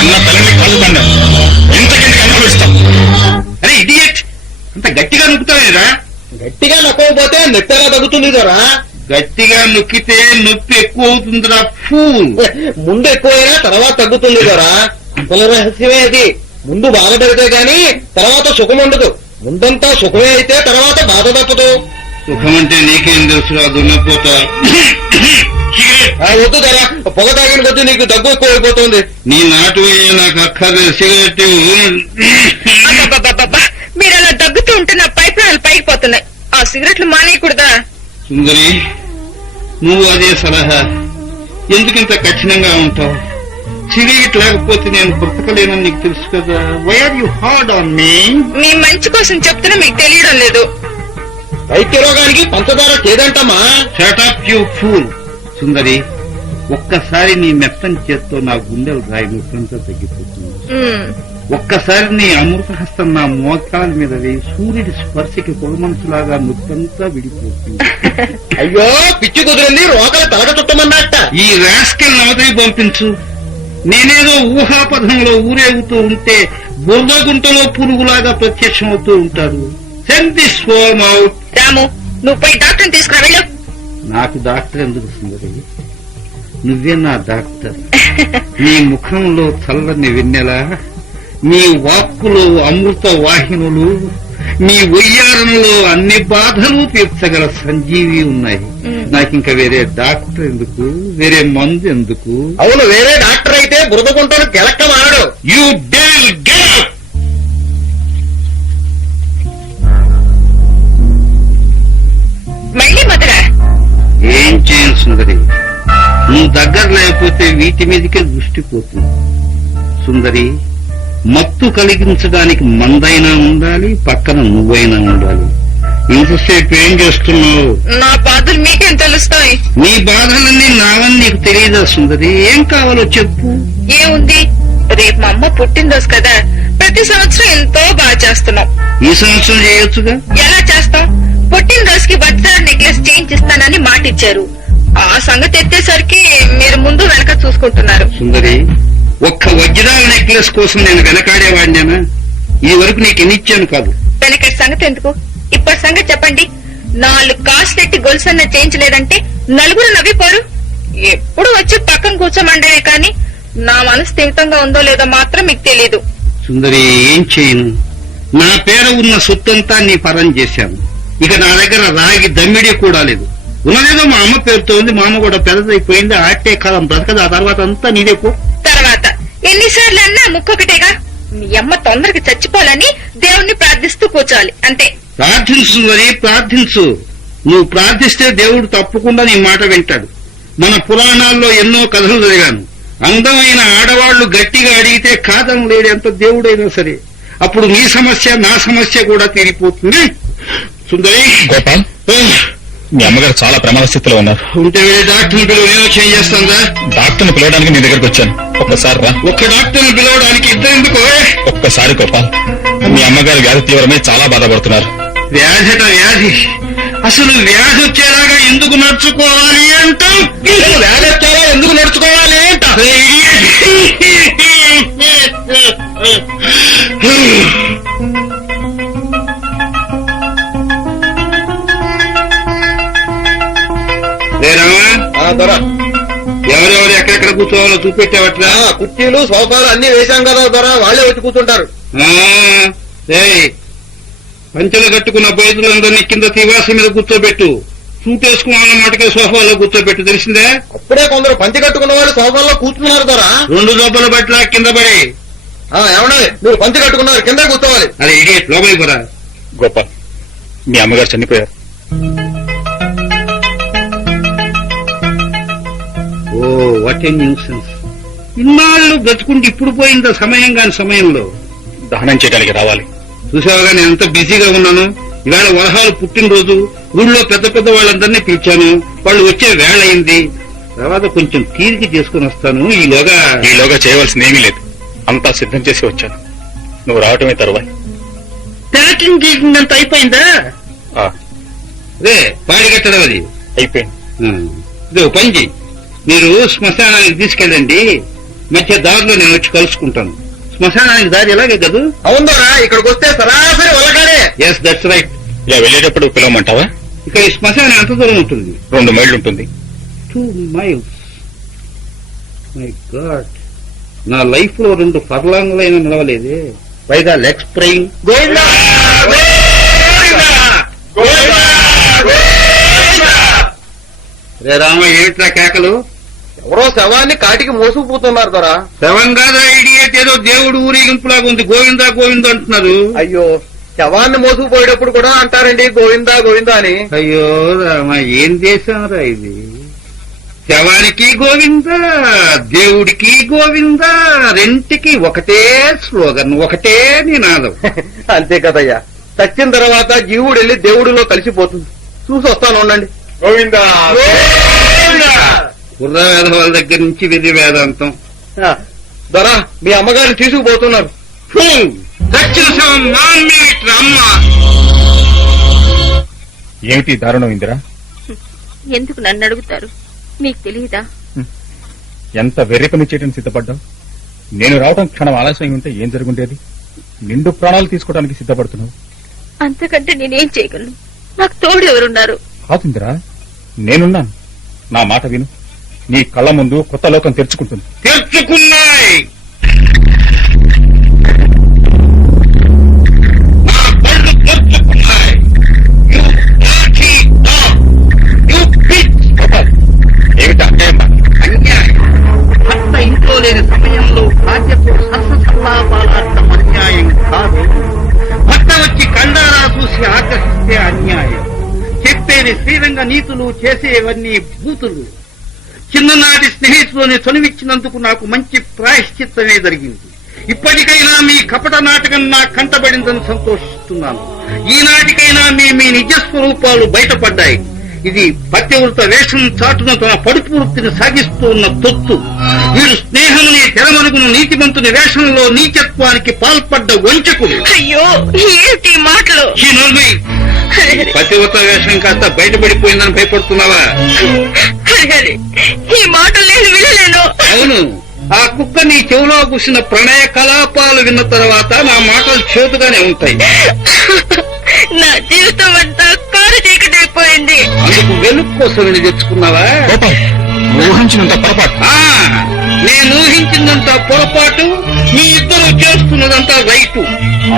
అన్న తలని కలుగుతాండ ఇంతకెందుకు అనుభవిస్తాం? అరే ఇడియట్, అంత గట్టిగా నొక్కుతావేరా? గట్టిగా నొక్కకపోతే నొప్పి ఎలా తగ్గుతుంది దొరా? గట్టిగా నొక్కితే నొప్పి ఎక్కువ అవుతుందిరా ఫూల్. ముందు ఎక్కువైనా తర్వాత తగ్గుతుంది దొరా. అసలు రహస్యమే అది. ముందు బాధ పెడితే గాని తర్వాత సుఖం ఉండదు. ముందంతా సుఖమే అయితే తర్వాత బాధ తప్పదు. సుఖం అంటే నీకేం తెలుసురా దున్నపోతా. వద్దు ధర, పొగ తాగిన కొద్దీ నీకు దగ్గు ఎక్కువ అయిపోతుంది. నీ నాటు నాకు అక్కర్లేదు సిగరెట్. మీరు అలా దగ్గుతూ ఉంటే నా పైప్ లైన్లు పైకి పోతున్నాయి. ఆ సిగరెట్లు మానేయకూడదా? సుందరి, నువ్వు అదే సలహా. ఎందుకింత కఠినంగా ఉంటావు? సిగరెట్ లేకపోతే నేను బ్రతకలేనని నీకు తెలుసు కదా. Why are you hard on me? మీ మంచి కోసం చెప్తున్నా మీకు తెలియడం లేదు. వైద్య రోగానికి పంచదార చేదంటమ్మా. Shut up you fool. Sundari, ఒక్కసారి నీ మెత్తని చేత్తో నా గుండెలు రాయి నొప్పంతా తగ్గిపోతుంది. ఒక్కసారి నీ అమృత హస్తం నా మోకాల మీద వేయి సూర్యుడి స్పర్శకి పొగమనసులాగా నొప్పంతా విడిపోతుంది. అయ్యో పిచ్చి కుదిరింది, రోగాలు తలక చుట్టమన్నట్ట. ఈ రాస్కెల్ నవతని పంపించు. నేనేదో ఊహాపథంలో ఊరేగుతూ ఉంటే బురద గుంటలో పురుగులాగా ప్రత్యక్షమవుతూ ఉంటాడు. Send this form out. Ramu, నువ్వు పోయి డాక్టర్ని తీసుకురా వెళ్ళు. నాకు డాక్టర్ ఎందుకు సుందరి? నువ్వే నా డాక్టర్. నీ ముఖంలో చల్లని వెన్నెల, నీ వాక్కులో అమృత వాహినులు, నీ వయ్యారంలో అన్ని బాధలు తీర్చగల సంజీవి ఉన్నాయి. నాకింక వేరే డాక్టర్ ఎందుకు? వేరే మందు ఎందుకు? అవును, వేరే డాక్టర్ అయితే బురద గుంటలు కెలక్క మారడు. యూ డెల్ గెట్. మళ్ళీ మొదల ఏం చేయను సుందరి, నువ్వు దగ్గర లేకపోతే వీటి మీదకే దృష్టి పోతుంది. సుందరి, మత్తు కలిగించడానికి మందైనా ఉండాలి, పక్కన నువ్వైనా ఉండాలి. ఇంతసేపు ఏం చేస్తున్నావు? నా బాధలు మీకేం తెలుస్తాయి? నీ బాధలన్నీ నావని నీకు తెలియదా సుందరి? ఏం కావాలో చెప్పు. ఏముంది, రేపు మా అమ్మ పుట్టినరోజు కదా, ప్రతి సంవత్సరం ఎంతో బాగా చేస్తున్నాం. ఈ సంవత్సరం చేయొచ్చుగా. ఎలా చేస్తాం? పుట్టినరోజుకి వజ్రాల నెక్లెస్ చేయించిస్తానని మాట ఇచ్చారు. ఆ సంగతి ఎత్తేసరికి మీరు ముందు వెనక చూసుకుంటున్నారు. సుందరి, ఒక్క వజ్రాల నెక్లెస్ కోసం నేను వెనకాడేవాడినేనా? ఈ వరకు నీకు ఎన్నిచ్చాను కాదు. వెనకటి సంగతి ఎందుకు, ఇప్పటి సంగతి చెప్పండి. 4 కాసులెట్టి గొలుసన్న చేయించలేదంటే నలుగురు నవ్విపోరు. ఎప్పుడు వచ్చి పక్కన కూర్చోమండమే కాని నా మనసు స్థిమితంగా ఉందో లేదో మాత్రం మీకు తెలీదు. సుందరి, ఏం చేయను? నా పేర ఉన్న సొత్తంతా నీ పరం చేశాను. ఇక నా దగ్గర రాగి దమ్మిడి కూడా లేదు. ఉన్నదేదో మా అమ్మ పేరుతో ఉంది. మా అమ్మ కూడా పెద్దదైపోయింది. ఆటే కాలం బ్రతకదు. ఆ తర్వాత అంతా నీదే పో. తర్వాత ఎన్నిసార్లు అన్నా ముక్కొకటేగా. మీ అమ్మ తొందరగా చచ్చిపోవాలని దేవుణ్ణి ప్రార్థిస్తూ కూర్చోవాలి అంతే. ప్రార్థించు సుందరి, ప్రార్థించు. నువ్వు ప్రార్థిస్తే దేవుడు తప్పకుండా నీ మాట వింటాడు. మన పురాణాల్లో ఎన్నో కథలు చదివాను. అందమైన ఆడవాళ్లు గట్టిగా అడిగితే కాదని లేడంత దేవుడైనా సరే అప్పుడు నీ సమస్య నా సమస్య కూడా తీరిపోతుంది. సుందరి, గోపాల్, మీ అమ్మగారు చాలా ప్రమాద స్థితిలో ఉన్నారు. ఉంటే డాక్టర్ని పిలువ, నేను చేంజ్ చేస్తాను. డాక్టర్ని పిలవడానికి నీ దగ్గరకు వచ్చాను. ఒక్కసారి రా. ఒక్క డాక్టర్ని పిలవడానికి ఇద్దరు ఎందుకు? ఒక్కసారి గోపాల్, మీ అమ్మగారి వ్యాధి తీవ్రమై చాలా బాధపడుతున్నారు. వ్యాధిట వ్యాధి. అసలు వ్యాధి వచ్చేలాగా ఎందుకు నడుచుకోవాలి అంటాం? వ్యాధి వచ్చేలా ఎందుకు నడుచుకోవాలి అంట. ఎవరెవరు ఎక్కడెక్కడ కూర్చోవాలో చూపెట్టావట్లా? కుర్చీలు సోఫాలు అన్ని వేశాం కదా దొరా, వాళ్ళే వచ్చి కూర్చుంటారు. పంచెలు కట్టుకున్న బయదులందరినీ కింద తివాసి మీద కూర్చోబెట్టు. సూట్ వేసుకున్న మాటకే సోఫాలో కూర్చోబెట్టు, తెలిసిందే? అప్పుడే కొందరు పంచె కట్టుకున్న వాళ్ళు సోఫాల్లో కూర్చున్నారు దొరా. 2 దెబ్బల బట్ల కింద పడి. ఏమన్నా మీరు పంచె కట్టుకున్నారు, కింద కూర్చోవాలి. అరే ఇడియట్, లోపలికి పోరా. గోపాల్, మీ అమ్మగారు చనిపోయారు. Oh what a nuisance. ఇన్నాళ్ళు బ్రతుకుంటే ఇప్పుడు పోయిందా సమయం కాని సమయంలో. దహనం చేయడానికి రావాలి. చూసావుగా నేను ఎంత బిజీగా ఉన్నాను. ఇవాళ వరహాలు పుట్టినరోజు, ఊళ్ళో పెద్ద పెద్ద వాళ్ళందరినీ పిలిచాను. వాళ్ళు వచ్చే వేళ అయింది. తర్వాత కొంచెం తీరిక చేసుకుని వస్తాను. ఈలోగా చేయవలసింది ఏమీ లేదు, అంతా సిద్ధం చేసి వచ్చాను. నువ్వు రావటమే తరువాయి. ప్యాకింగ్ చేసిందంత అయిపోయిందా? అదే పాడి కట్టడం అది అయిపోయింది. ఇదే పని చెయ్యి, మీరు శ్మశానానికి తీసుకెళ్ళండి. మధ్య దారిలో నేను వచ్చి కలుసుకుంటాను. శ్మశానానికి దారి ఎలాగే కదా? అవుందోరా, ఇక్కడికి వస్తే సరాసరి వల్లగానే. Yes, that's right. ఇలా వెళ్ళేటప్పుడు పిలవమంటావా? ఇక్కడ ఈ శ్మశానం ఎంత దూరం ఉంటుంది? 2 మైళ్ళు ఉంటుంది. 2 miles. మై గాడ్, నా లైఫ్ లో 2 ఫర్లాంగ్లైనా నిలవలేదే. పైగా లెగ్ స్ప్రెయింగ్. రే రామ, ఏమిట్రా కేకలు? ఎవరో శవాన్ని కాటికి మోసుకుపోతున్నారు దొరా. శవం కాదా ఇడియట్, ఏదో దేవుడు ఊరేగింపులాగా ఉంది. గోవిందా గోవిందా అంటున్నారు. అయ్యో, శవాన్ని మోసుకుపోయేటప్పుడు కూడా అంటారండి గోవిందా గోవిందా అని. అయ్యో రామ, ఏం చేశారా ఇది? శవానికి గోవిందా, దేవుడికి గోవిందా, రెంటికి ఒకటే స్లోగన్, ఒకటే నినాదం. అంతే కదయ్యా, చచ్చిన తర్వాత జీవుడు వెళ్ళి దేవుడిలో కలిసిపోతుంది. చూసి వస్తాను ఉండండి. గోవిందా కుర్ర వేదవాళ్ళ దగ్గర నుంచి వెర్రి వేదాంతం. దొరా, మీ అమ్మగారిని తీసుకుపోతున్నారు. చచ్చిన శవం అమ్మ. ఏమిటి దారుణం ఇందిరా? ఎందుకు నన్ను అడుగుతారు? మీకు తెలియదా? ఎంత వెర్రి పని చేయడం సిద్ధపడ్డావు. నేను రావడం క్షణం ఆలస్యం ఉంటే ఏం జరుగుండేది? నిండు ప్రాణాలు తీసుకోవడానికి సిద్ధపడుతున్నావు. అంతకంటే నేనేం చేయగలను? నాకు తోడు ఎవరున్నారు? కాదుందిరా, నేనున్నాను. నా మాట విను. నీ కళ్ళ ముందు కొత్త లోకం తెరుచుకుంటుంది. తెరుచుకున్నాయి. ఏమిటి అన్యాయం? భర్త ఇంట్లో లేని సమయంలో భార్యతో సరసల్లాపాలాడటం అన్యాయం కాదు. భర్త వచ్చి కండారా చూసి ఆకర్షిస్తే అన్యాయం. చెప్పేది శ్రీరంగ నీతులు, చేసేవన్నీ బూతులు. చిన్ననాటి స్నేహితులని తొలివిచ్చినందుకు నాకు మంచి ప్రాయశ్చిత్తమే జరిగింది. ఇప్పటికైనా మీ కపట నాటకం నా కంటబడిందని సంతోషిస్తున్నాను. ఈనాటికైనా మీ నిజస్వరూపాలు బయటపడ్డాయి. ఇది పత్యవృత వేషం చాటున తన పడుపు వృత్తిని సాగిస్తూ ఉన్న తొత్తు. వీరు స్నేహముని తెరమరుగున నీతిమంతుని వేషంలో నీచత్వానికి పాల్పడ్డ వంచకుడు. అయ్యో, ఏంటి మాటలు? పతివ్రత వేషం కాస్త బయటపడిపోయిందని భయపడుతున్నావా? ఈ మాటలు నేను వినలేను. అవును, ఆ కుక్క నీ చెవిలో కూసిన ప్రణయ కలాపాలు విన్న తర్వాత నా మాటలు చేతుగానే ఉంటాయి. నా జీవితం అంతా కారు చీకటైపోయింది. అందుకు వెలుగు కోసం నేను తెచ్చుకున్నావా? ఊహించినంత పొరపాటు. నేను ఊహించిందంత పొరపాటు, మీ ఇద్దరు చేస్తున్నదంతా రైటు.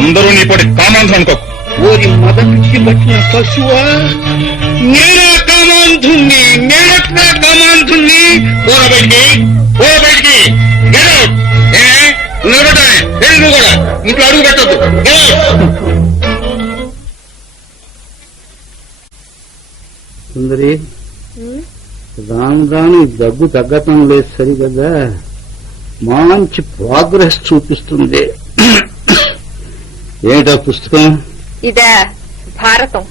అందరూ నీ పొడి కామాంధం అనుకోకు. ఓరి మొదటి పట్టిన పశువా, నేనా కామాంధుణ్ణి, నేనట్లా కామాంధుణ్ణి. బయటికి నువ్వు కూడా ఇంట్లో అడుగు పెట్టద్దు. సుందరి రాను రాను ఈ దగ్గు తగ్గటం లేదు సరి కదా, మంచి ప్రోగ్రెస్ చూపిస్తుంది. ఏమిటా పుస్తకం? ఇదా భారతం.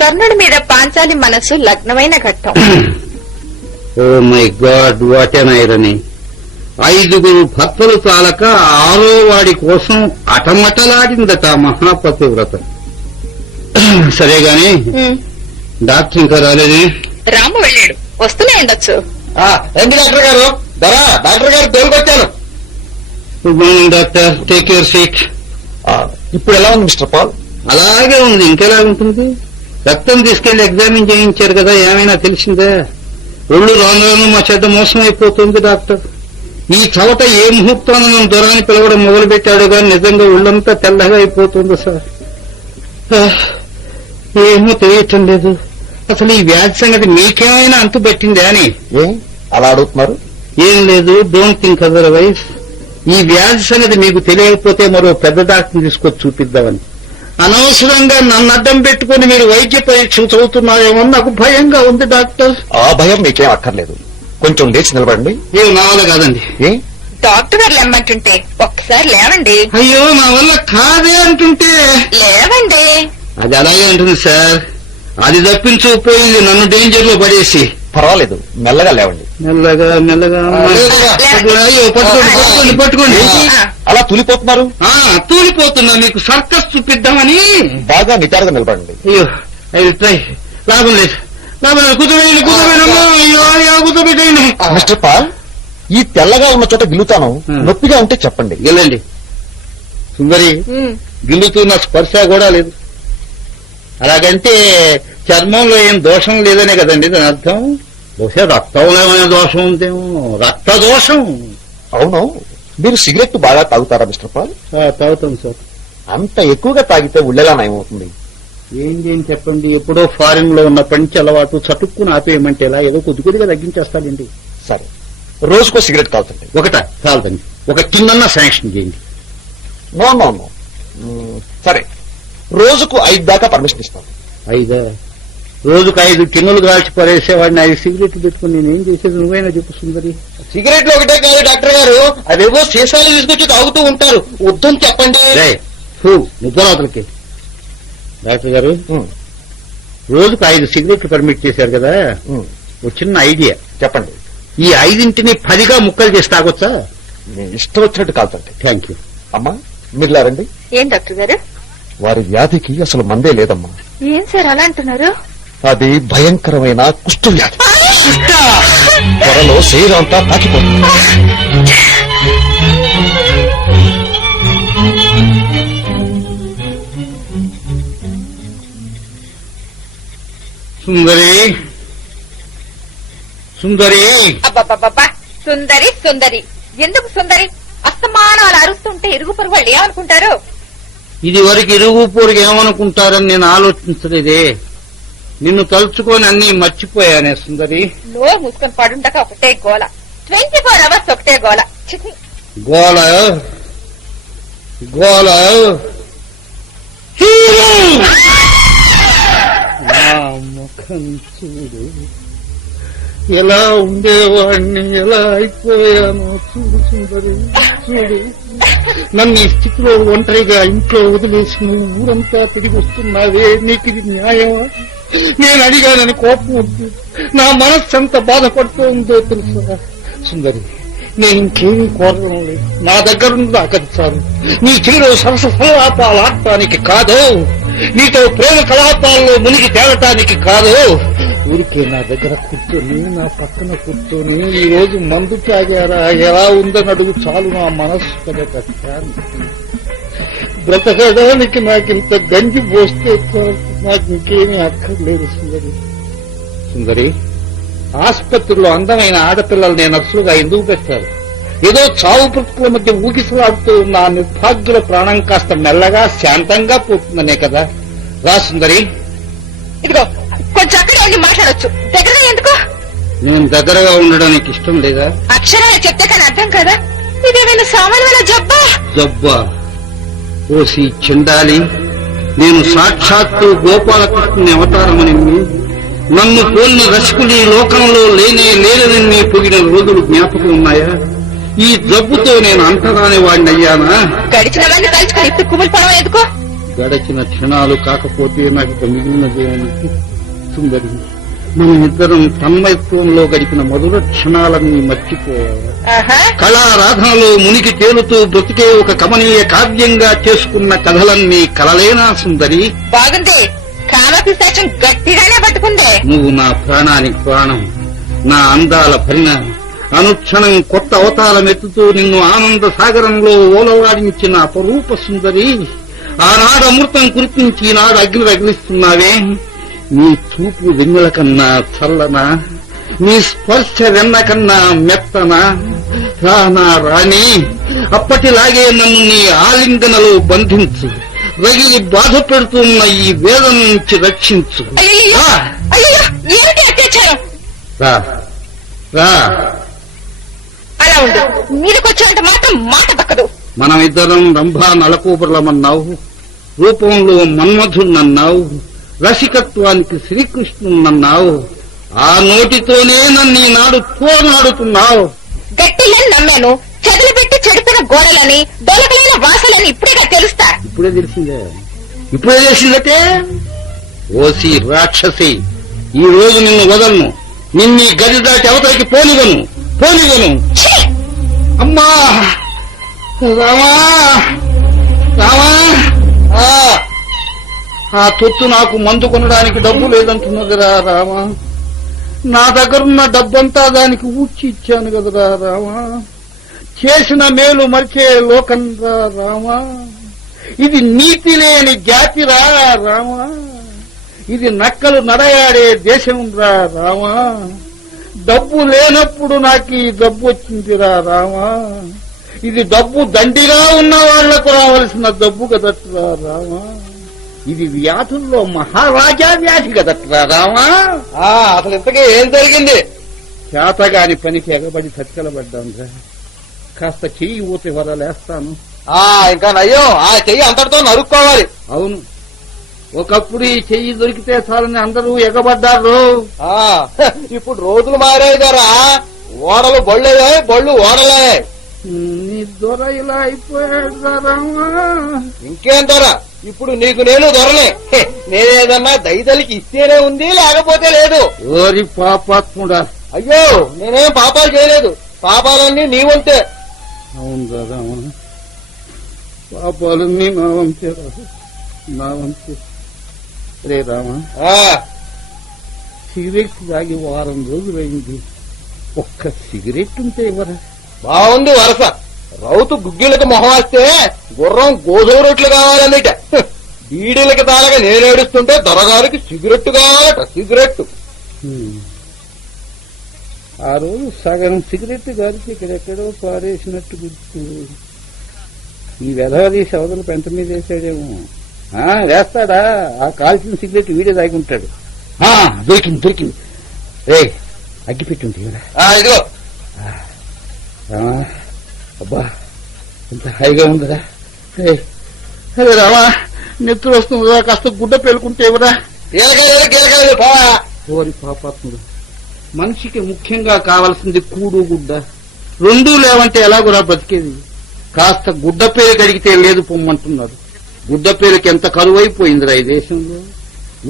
కర్ణుడి మీద పాంచాలి మనసు లగ్నమైన ఘట్టం. Oh my God, what an irony. 5 భర్తలు చాలక 6వ వాడి కోసం అటమటలాడిందట మహాపతివ్రత. సరే గాని డాక్టర్ ఇంకా రాలేదే? రాము వెళ్ళాడు, వస్తూనే ఉండొచ్చు. ఏంటి డాక్టర్ గారు? డాక్టర్ గారు తోలుకొచ్చాను. Good morning doctor, take your seat. ఇప్పుడు ఎలా ఉంది మిస్టర్ పాల్? అలాగే ఉంది, ఇంకెలా ఉంటుంది? రక్తం తీసుకెళ్లి ఎగ్జామిన్ చేయించారు కదా, ఏమైనా తెలిసిందే? ఒళ్ళు రాను రాను మా చెడ్డ మోసం అయిపోతుంది డాక్టర్. ఈ చవట ఏ ముహూర్తాన నన్ను దొరాన్ని పిలవడం మొదలు పెట్టాడు కానీ నిజంగా ఒళ్ళంతా తెల్లగా అయిపోతుంది సార్. ఏమో తెలియటం లేదు. అసలు ఈ వ్యాధి సంగతి మీకేమైనా అంతు పెట్టిందే అని. అలా అడుగుతున్నారు? ఏం లేదు, డోంట్ థింక్ అదర్వైజ్. ఈ వ్యాధి సంగతి మీకు తెలియకపోతే మరో పెద్ద డాక్టర్ని తీసుకొచ్చి చూపిద్దామని. అనవసరంగా నన్ను అడ్డం పెట్టుకుని మీరు వైద్య పరీక్షలు చదువుతున్నారేమో నాకు భయంగా ఉంది డాక్టర్. ఆ భయం మీకేం అక్కర్లేదు. కొంచెం లేచి నిలబడండి. ఏం నా వల్ల కాదండి. డాక్టర్ గారు లేమ్మంటుంటే ఒక్కసారి లేవండి. అయ్యో నా వల్ల కాదే అంటుంటే. లేవండి. అది అలాగే ఉంటుంది సార్. అది తప్పించకపోయింది నన్ను డేంజర్ లో పడేసి. పర్వాలేదు, మెల్లగా లేవండి. మెల్లగా మెల్లగా. అయ్యో, పట్టుకోండి పట్టుకోండి. అలా తూలిపోతున్నారు? తూలిపోతున్నా, మీకు సర్కస్ చూపిద్దామని. బాగా నిటారుగా నిలబడండి. అయ్యో, ఐ విల్ ట్రై. లాభం లేదు, లాభం లేదు. కూర్చోబెట్టండి. మిస్టర్ పాల్, ఈ తెల్లగా ఉన్న చోట గిల్లుతాను. నొప్పిగా ఉంటే చెప్పండి. గెలండి. సుందరి, గిల్లుతున్న స్పర్శ కూడా లేదు. అలాగంటే చర్మంలో ఏం దోషం లేదనే కదండి దాని అర్థం. బహుశా రక్తంలో ఏమైనా దోషం ఉందేమో. రక్త దోషం. అవును. మీరు సిగరెట్ బాగా తాగుతారా మిస్టర్ పాల్? తాగుతాం సార్. అంత ఎక్కువగా తాగితే ఉళ్ళెలా నయమవుతుంది? ఏం చెప్పండి, ఎప్పుడో ఫారిన్ లో ఉన్న పంచి అలవాటు చటుక్కుని ఆపేయమంటే ఎలా? ఏదో కొద్ది కొద్దిగా తగ్గించేస్తాడండి. సరే, రోజుకో సిగరెట్ తాగుతండి. ఒకట చాలదండి, ఒక చిన్న శాంక్షన్ చేయండి. No no no. సరే, రోజుకు 5 దాకా పర్మిషన్ ఇస్తాను. 5? రోజుకు 5 టిన్నులు కాల్చి పడేసేవాడిని 5 సిగరెట్లు పెట్టుకుని నేనేం చేసేది? నువ్వైనా చెప్పు సుందరి. సిగరెట్లు ఒకటే కాదు డాక్టర్ గారు, అవేవో సీసాలు తీసుకొచ్చి తాగుతూ ఉంటారు. వద్దని చెప్పండి. నిద్రలోతలకి. డాక్టర్ గారు, రోజుకు 5 సిగరెట్లు పర్మిట్ చేశారు కదా, ఒక చిన్న ఐడియా చెప్పండి. ఈ 5ంటిని 10గా ముక్కలు చేసి తాగొచ్చా? మీ ఇష్టం వచ్చినట్టు కాల్చండి. Thank you. అమ్మా, మీరు లారండి. ఏం డాక్టర్ గారు? వారి వ్యాధికి అసలు మందే లేదమ్మా. ఏం సార్ అలా అంటున్నారు? అది భయంకరమైన కుష్టు వ్యాధి. త్వరలో శరీరం అంతా తాకిపోతుంది. సుందరి, సుందరి. అబ్బబ్బబ్బా, సుందరి సుందరి ఎందుకు సుందరి? అస్తమానం అలా అరుస్తుంటే ఇరుగు పొరుగు వాళ్ళు ఏమనుకుంటారు? ఇది వరకు ఇరుగు పొరుగు ఏమనుకుంటారని నేను ఆలోచించలేదే. నిన్ను తలుచుకొని అన్ని మర్చిపోయానే సుందరి. నోరు మూసుకొని పడుండక ఒకటే గోల, 24 hours ఒకటే గోల. గోల గోల. నా ముఖం చూడు, ఎలా ఉండేవాడిని ఎలా అయిపోయానో చూడు సుందరి, చూడు. నన్ను ఈ స్థితిలో ఒంటరిగా ఇంట్లో వదిలేసి నువ్వు ఊరంతా తిరిగి వస్తున్నావే, నీకు ఇది న్యాయమా? నేను అడిగానని కోపం ఉంది. నా మనస్సు ఎంత బాధపడుతూ ఉందో తెలుసా సుందరి. నేను ఇంకేమీ కోరడం లేదు. నా దగ్గరుంది అక్కడి చాలు. నీ చెవిలో సరస సలాపాలు ఆడటానికి కాదు, నీతో ప్రేమ కలాపాల్లో మునిగి తేలటానికి కాదు. ఊరికే నా దగ్గర కూర్చొని, నా పక్కన కూర్చొని ఈ రోజు మందు తాగారా, ఎలా ఉందని అడుగు చాలు. నా మనస్సు కదా కష్టాన్ని. బ్రతకడానికి నాకింత గంజి పోస్తే చాలు, నాకు ఇంకేమీ అక్కర్లేదు సుందరి. సుందరి, ఆసుపత్రిలో అందమైన ఆడపిల్లల్ని నర్సులుగా ఎందుకు పెట్టారు? ఏదో చావు బ్రతుకుల మధ్య ఊగిసలాడుతూ ఉన్న ఆ నిర్భాగ్యుల ప్రాణం కాస్త మెల్లగా శాంతంగా పోతుందనే కదా. రా సుందరి. ఇదిగో కొంచెం అక్కడే ఉండి మాట్లాడొచ్చు, దగ్గరగా ఎందుకు? నేను దగ్గరగా ఉండడానికి ఇష్టం లేదా? అక్షరాలు చెప్తే కానీ అర్థం కదా. ఇదేమైనా సామాన్యమైన జబ్బా? జబ్బా? ఓసి చెండాలి, నేను సాక్షాత్తు గోపాలకృష్ణుని అవతారమని నన్ను పోలిన రసికులు ఈ లోకంలో లేరని పొగిన రోజులు జ్ఞాపకం ఉన్నాయా? ఈ జబ్బుతో నేను అంటరాని వాడిని అయ్యానా? గడిచిన వాడిని తలుచుకుని ఇప్పుడు కుమిలి పడవ ఎందుకో? గడిచిన క్షణాలు కాకపోతే నాకు ఇక మిగిలినదేమిటి సుందరి? మనమిద్దరం తన్మయత్వంలో గడిపిన మధుర క్షణాలన్నీ మర్చిపోయావా? కళారాధనలో మునికి తేలుతూ బ్రతికే ఒక కమనీయ కావ్యంగా చేసుకున్న కథలన్నీ కలలేనా సుందరి? బాగుంది. కామపిశాచం గట్టిగానే పట్టుకుందే. నువ్వు నా ప్రాణానికి ప్రాణం, నా అందాల పరిణామం. అనుక్షణం కొత్త అవతారం ఎత్తుతూ నిన్ను ఆనంద సాగరంలో ఓలవాడించిన అపరూప సుందరి. ఆనాడు అమృతం కురిపించి ఈనాడు అగ్ని రగిలిస్తున్నావే. నీ చూపు వెన్నెల కన్నా చల్లనా? నీ స్పర్శ వెన్న కన్నా మెత్తనా? రానా రాణి, అప్పటిలాగే నన్ను నీ ఆలింగనలో బంధించు. రగిలి బాధ పెడుతున్న ఈ వేదన నుంచి రక్షించు. అయ్యో ఏమిటి అత్యాచారం? రా రా, అలా ఉండు. మీదకొచ్చేంత మాత్రం మాట దక్కదు. మనమిద్దరం రంభా నలకూబులమన్నావు, రూపంలో మన్మధున్నన్నావు, రసికత్వానికి శ్రీకృష్ణున్నన్నావు. ఆ నోటితోనే నన్ను ఈనాడు పోనాడుతున్నావు. గట్టిగా నమ్మాను. చెదలు పెట్టి చెడిపిన గోడలని, దొలకలైన వాసలని ఇప్పుడేగా తెలుస్తా. ఇప్పుడే తెలిసిందటే. ఓసి రాక్షసి, ఈ రోజు నిన్ను వదలను. నిన్ను ఈ గది దాటి అవతలికి పోనివను. ఛీ! అమ్మా రామా రామా, ఆ తొత్తు నాకు మందు కొనడానికి డబ్బు లేదంటున్నదిరా రామా. నా దగ్గరున్న డబ్బంతా దానికి ఊడ్చి ఇచ్చాను కదరా రామా. చేసిన మేలు మరిచే లోకం రా రామా. ఇది నీతి లేని జాతిరా రామా. ఇది నక్కలు నడయాడే దేశం రా రామా. డబ్బు లేనప్పుడు నాకు ఈ డబ్బు వచ్చిందిరా రామా. ఇది డబ్బు దండిగా ఉన్న వాళ్లకు రావాల్సిన డబ్బు కదట్రా రామా. ఇది వ్యాధుల్లో మహారాజా వ్యాధి కదట్రా రామా. అసలు ఇంతకీ ఏం జరిగింది? చేతగాని పనికి ఎగబడి చచ్చలబడ్డాను. కాస్త చెయ్యి ఊతి వరలేస్తాను. ఇంకా నయ్యో, ఆ చెయ్యి అంతటితో నరుక్కోవాలి. అవును, ఒకప్పుడు ఈ చెయ్యి దొరికితే చాలని అందరూ ఎగబడ్డారు. ఇప్పుడు రోజులు మారాయి కదా. ఓడలు బళ్ళే, బళ్ళు ఓడలే. నీ దొర ఇలా అయిపోయాడు రామా. ఇంకేం దొర? ఇప్పుడు నీకు నేను దొరనే. నేనేదన్నా దైదలికి ఇస్తేనే ఉంది, లేకపోతే లేదు. ఓరి పాపాత్ముడా. అయ్యో, నేనేం పాపాలు చేయలేదు. పాపాలన్నీ నీ వంతే. అవును రామా, పాపాలన్నీ నా వంతే. నా వంతే. రే రామా, సిగరెట్ తాగి వారం రోజులైంది. ఒక్క సిగరెట్ ఉంటే ఇవ్వరా? బాగుంది వరస. రౌతు గుగ్గిళ్ళకి మొహం వస్తే గుర్రం గోధుమ రొట్లు కావాలన్నట. బీడీలకి తాళగా నేనేడుస్తుంటే దొరగారికి సిగరెట్ కావాలట. సిగరెట్. ఆ రోజు సగం సిగరెట్ గారికి ఇక్కడెక్కడో పారేసినట్టు గుర్తు. ఈ వెధవదీసి అవతల పెంట మీద వేసాడేమో. వేస్తాడా? ఆ కాల్చిన సిగరెట్ వీడే తాగుంటాడు. దొరికింది. రే, అగ్గిపెట్టుంటే ఇదిగో. అబ్బా, ఎంత హాయిగా ఉందిరా. అదే రామా, నెత్తులు వస్తుందా? కాస్త గుడ్డ పెళ్ళుకుంటే ఎవరా? ఓరి పాపాత్ముడు, మనిషికి ముఖ్యంగా కావాల్సింది కూడు గుడ్డ. రెండూ లేవంటే ఎలాగోరా బతికేది? కాస్త గుడ్డ పేరు కడిగితే లేదు పొమ్మంటున్నారు. గుడ్డ పేరుకి ఎంత కరువైపోయిందిరా ఈ దేశంలో.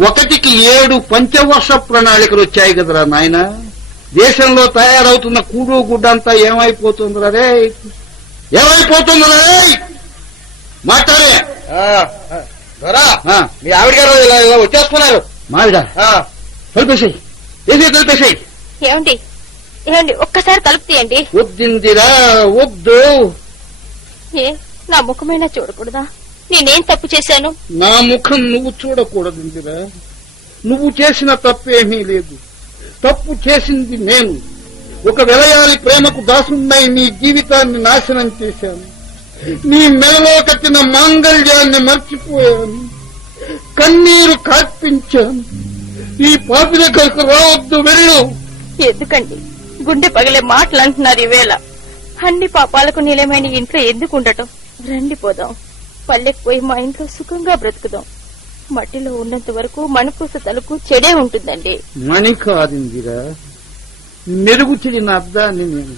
1కి 7 పంచవర్ష ప్రణాళికలు వచ్చాయి కదరా నాయన. దేశంలో తయారవుతున్న కూడు గుడ్డ అంతా ఏమైపోతుందిరా రే? ఏమైపోతుందిరా రే? మాట్లాడే. మీ ఆవిడ గారు ఇలా వచ్చేస్తున్నారు. మావిడ కలిపేసాయి. కలిపేసాయి. ఏమండి ఒక్కసారి కలుపు తీయండి. వద్దిందిరా, వద్దు. నా ముఖమైనా చూడకూడదా? నేనేం తప్పు చేశాను? నా ముఖం నువ్వు చూడకూడదుందిరా. నువ్వు చేసిన తప్పేమీ లేదు. తప్పు చేసింది నేను. ఒక వెలయాలి ప్రేమకు దాసున్నై నీ జీవితాన్ని నాశనం చేశాను. నీ మెడలో కట్టిన మాంగళ్యాన్ని మర్చిపోయాను. కన్నీరు కార్పించాను. ఈ పాపి దగ్గరకు రావద్దు, వెళ్ళు. ఎందుకండి గుండె పగిలే మాటలు అంటున్నారు ఈవేళ? అన్ని పాపాలకు నిలమైన ఇంట్లో ఎందుకు ఉండటం? రండి పోదాం. పల్లెకి పోయి మా ఇంట్లో సుఖంగా బ్రతుకుదాం. మట్టిలో ఉన్నంత వరకు మణిపూస తలకు చెడే ఉంటుందండి. మణి కాదిందిరా, మెరుగు చెడిన అద్దాన్ని నేను.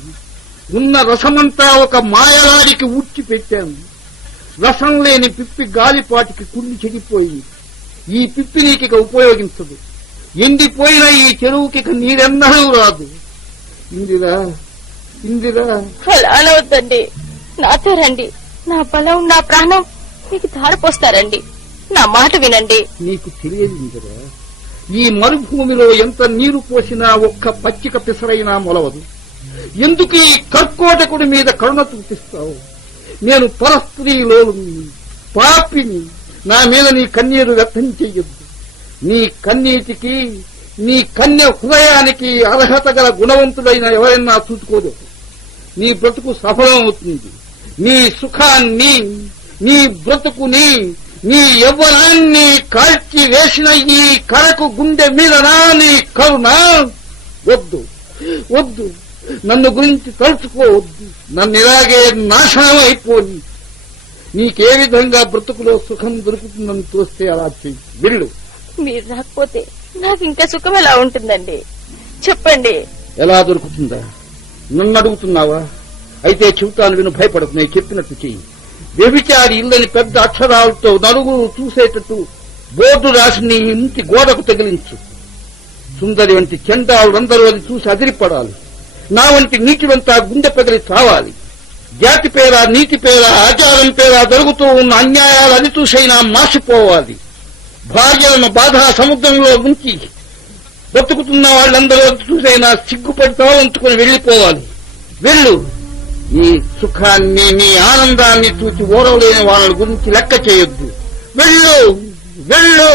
ఉన్న రసమంతా ఒక మాయలాడికి ఊడ్చి పెట్టాను. రసం లేని పిప్పి గాలిపాటికి కుళ్ళి చెడిపోయి ఈ పిప్పి నీకిక ఉపయోగించదు. ఎండిపోయిన ఈ చెరువుకి నీరెన్నడూ రాదు. ఇందిరా, ఇందిరా, అలా అనవద్దండి. నాతో రండి. నా బలం, నా ప్రాణం మీకు ధారపోస్తారండి. నా మాట వినండి. నీకు తెలియదు ఇందిరా, ఈ మరుభూమిలో ఎంత నీరు పోసినా ఒక్క పచ్చిక పిసరైనా మొలవదు. ఎందుకు ఈ కర్కోటకుడి మీద కరుణ చూపిస్తావు? నేను పరస్త్రీలోని పాపిని. నా మీద నీ కన్నీరు వ్యక్తం చెయ్యొద్దు. నీ కన్నీటికి, నీ కన్య హృదయానికి అర్హత గల గుణవంతుడైన ఎవరైనా చూసుకోదు. నీ బ్రతుకు సఫలం అవుతుంది. నీ సుఖాన్ని, నీ బ్రతుకుని, నీ యవ్వనాన్ని కాల్చి వేసిన ఈ కరకు గుండె మీదనా నీ కరుణ? వద్దు, వద్దు. నన్ను గురించి తలుచుకోవద్దు. నన్ను ఇలాగే నాశనం అయిపోయి నీకే విధంగా బ్రతుకులో సుఖం దొరుకుతుందని తోస్తే అలా చెయ్యి. వెళ్ళు. మీరు రాకపోతే నాకు ఇంకా సుఖం ఎలా ఉంటుందండి? చెప్పండి. ఎలా దొరుకుతుందా? నన్ను అడుగుతున్నావా? అయితే చెబుతాను విను, భయపడకు. నేను చెప్పినట్టు చెయ్యి. వ్యభిచారి ఇల్లని పెద్ద అక్షరాలతో నలుగురు చూసేటట్టు బోర్డు రాసి నీ ఇంటి గోడకు తగిలించు. సుందరి వంటి చెండాళ్ళందరూ అది చూసి అదిరిపడాలి. నా వంటి నీటివంతా గుండె పగిలి చావాలి. జాతి పేర, నీతి పేర, ఆచారం పేర జరుగుతూ ఉన్న అన్యాయాలు అది చూసైనా మాసిపోవాలి. భార్యలను బాధా సముద్రంలో ఉంచి బ్రతుకుతున్న వాళ్ళందరూ చూసైనా సిగ్గుపడి తలవంచుకుని వెళ్లిపోవాలి. వెళ్ళు. నీ సుఖాన్ని, నీ ఆనందాన్ని చూసి ఓరవలేని వాళ్ళ గురించి లెక్క చేయొద్దు. వెళ్ళు, వెళ్ళు,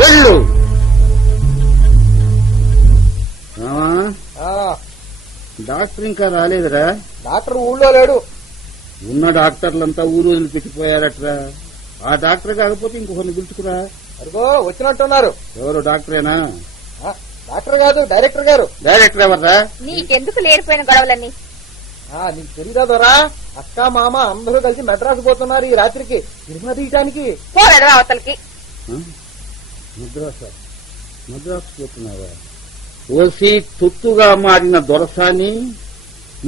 వెళ్ళు. డాక్టర్ ఇంకా రాలేదురా? డాక్టర్ ఊళ్ళో లేడు. ఉన్న డాక్టర్లంతా ఊరు వదిలిపెట్టిపోయారట్రా. ఆ డాక్టర్ కాకపోతే ఇంకొకరిని పిలుచుకురా. అదిగో వచ్చినట్టున్నారు. ఎవరు? డాక్టరేనా? డాక్టర్ కాదు, డైరెక్టర్ గారు. డైరెక్టర్ ఎవర్రా? నీకెందుకు లేడిపోయిన గొడవలన్నీ? నీకు తెలీదా దొరా? అక్క మామ అందరూ కలిసి మెడ్రాస్ పోతున్నారు ఈ రాత్రికి సినిమా తీయటానికి. పోలేదురా అవతలకి. మద్రాసు పోతున్నావా? ఓసి తొత్తుగా మారిన దొరసాని,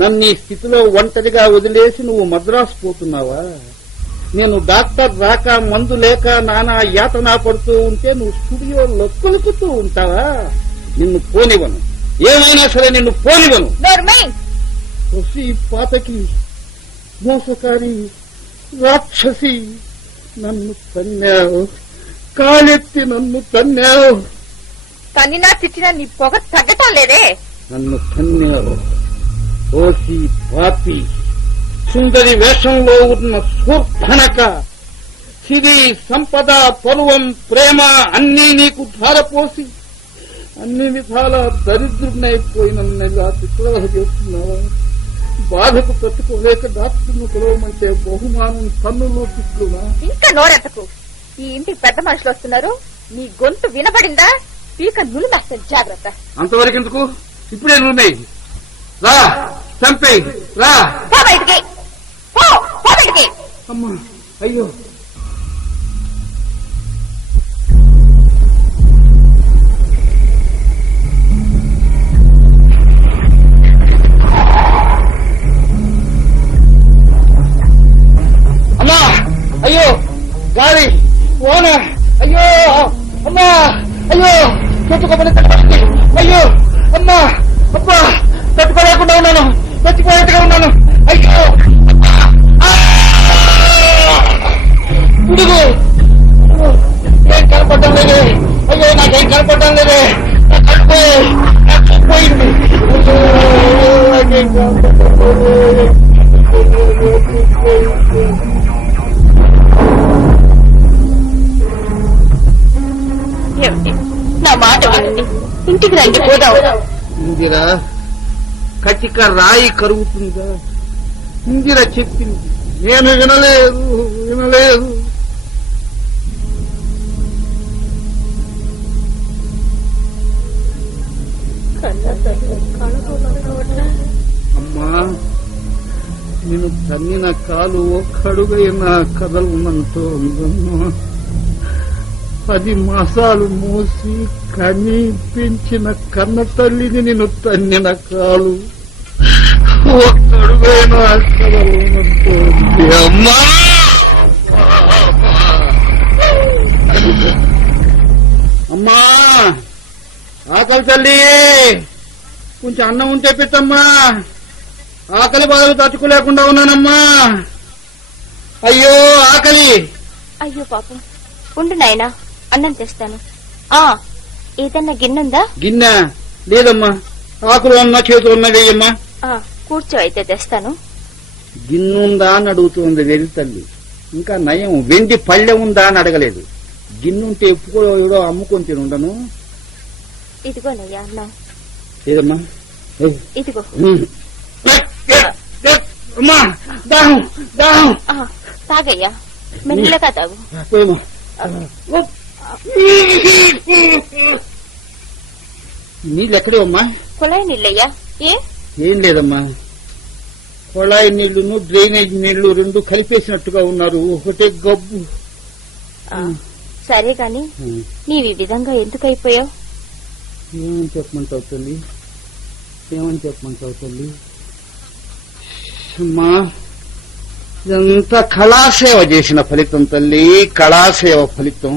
నన్ను ఈ స్థితిలో ఒంటరిగా వదిలేసి నువ్వు మద్రాసు పోతున్నావా? నేను డాక్టర్ రాక, మందు లేక నానా యాతన పడుతూ ఉంటే నువ్వు స్టూడియోలో కొలుకుతూ ఉంటావా? నిన్ను పోనివను. ఏమైనా సరే నిన్ను పోనివను. ఓసి పాతకి, మోసకారి, రాక్షసి, నన్ను తన్నావు. కాలెత్తి నన్ను తన్నావు. తన్నినా తిట్టినా నీ పొగ తగ్గటం లేదే. నన్ను తన్నావు. ఓసి పాపి, సుందరి వేషంలో ఉన్న శూర్పణక, సిరి, సంపద, పరువం, ప్రేమ అన్నీ నీకు ధారపోసి అన్ని విధాల దరిద్రుడినైపోయి నన్ను ఇలా చిత్రవహ చేస్తున్నావా? బాధకు తట్టుకోలేక డాక్టర్ను పిలవమంటే బహుమానం కన్నులో తిట్లునా? ఇంకా నోరెత్తకు. ఈ ఇంటికి పెద్ద మనుషులు వస్తున్నారు. నీ గొంతు వినబడిందా? పీక నులిమేస్తాను, జాగ్రత్త. అంతవరకు ఎందుకు? ఇప్పుడే నువ్వు రా, చంపే రా. పో బయటికి, పో బయటికి. అమ్మా, అయ్యో. అమ్మా, అయ్యో, గాలి, ఓన, అయ్యో, అమ్మా, అయ్యో, చెట్టుకోమని తట్టుకోండి. అయ్యో, అమ్మా, అబ్బా, తట్టుకోలేకుండా ఉన్నాను, చచ్చిపోయేట్టుగా ఉన్నాను. అయ్యో, ఇడుగు, ఏం కనపడటం లేదే. అయ్యో, నాకేం కనపడటం లేదే. నా కడుపు పోయింది. నాకేం కనపడటం లేదే. ఏమిటి? నా మాట వినండి, ఇంటికి రండి, పోదాం. ఇందిరా, కటిక రాయి కరుగుతుందా? ఇందిర చెప్పింది, నేను వినలేదు, వినలేదు. అమ్మా, నేను తన్నిన కాలు ఒక్కడుగైనా కదలనంటూ ఉందమ్మా. 10 మాసాలు మోసి కని పెంచిన కన్న తల్లిని నేను తన్నిన కాలు ఒక్కడుగైనా కదలనంటోంది. అమ్మా అమ్మా ఆకలి తల్లి, కొంచెం అన్నం ఉంటే పెట్టమ్మా. ఆకలి బాధలు తట్టుకోలేకుండా ఉన్నానమ్మా. అయ్యో ఆకలి. అయ్యో పాపం, ఉండు నాయనా, అన్నం తెస్తాను. ఏదన్నా గిన్నెందా? గిన్నె లేదమ్మా. ఆకులు ఉన్నా చేతులు ఉన్నా వేయమ్మా. కూర్చో, అయితే తెస్తాను. గిన్నుందా అని అడుగుతుంది వెలి తల్లి. ఇంకా నయం, వెండి పళ్ళె ఉందా అని అడగలేదు. గిన్నుంటే ఎప్పుడు ఎవడో అమ్ముకొని తినుండను. ఇదిగోనయ్యా అన్నం. లేదమ్మా. ఇదిగో. అమ్మా దాహం దాహం. తాగయ్యా, మెల్లగా తాగు. నీళ్ళు ఎక్కడే అమ్మా? కుళాయి నీళ్ళయ్యా. ఏం లేదమ్మా, కొళాయి నీళ్లును డ్రైనేజ్ నీళ్లు రెండు కలిపేసినట్టుగా ఉన్నారు. ఒకటే గబ్బు. సరే గాని నీవు ఈ విధంగా ఎందుకు అయిపోయావు? ఏమని చెప్పమంటావు తల్లి, ఏమని చెప్పమంటావు తల్లి? అమ్మా, ఇదంతా కళాసేవ చేసిన ఫలితం తల్లి, కళాసేవ ఫలితం.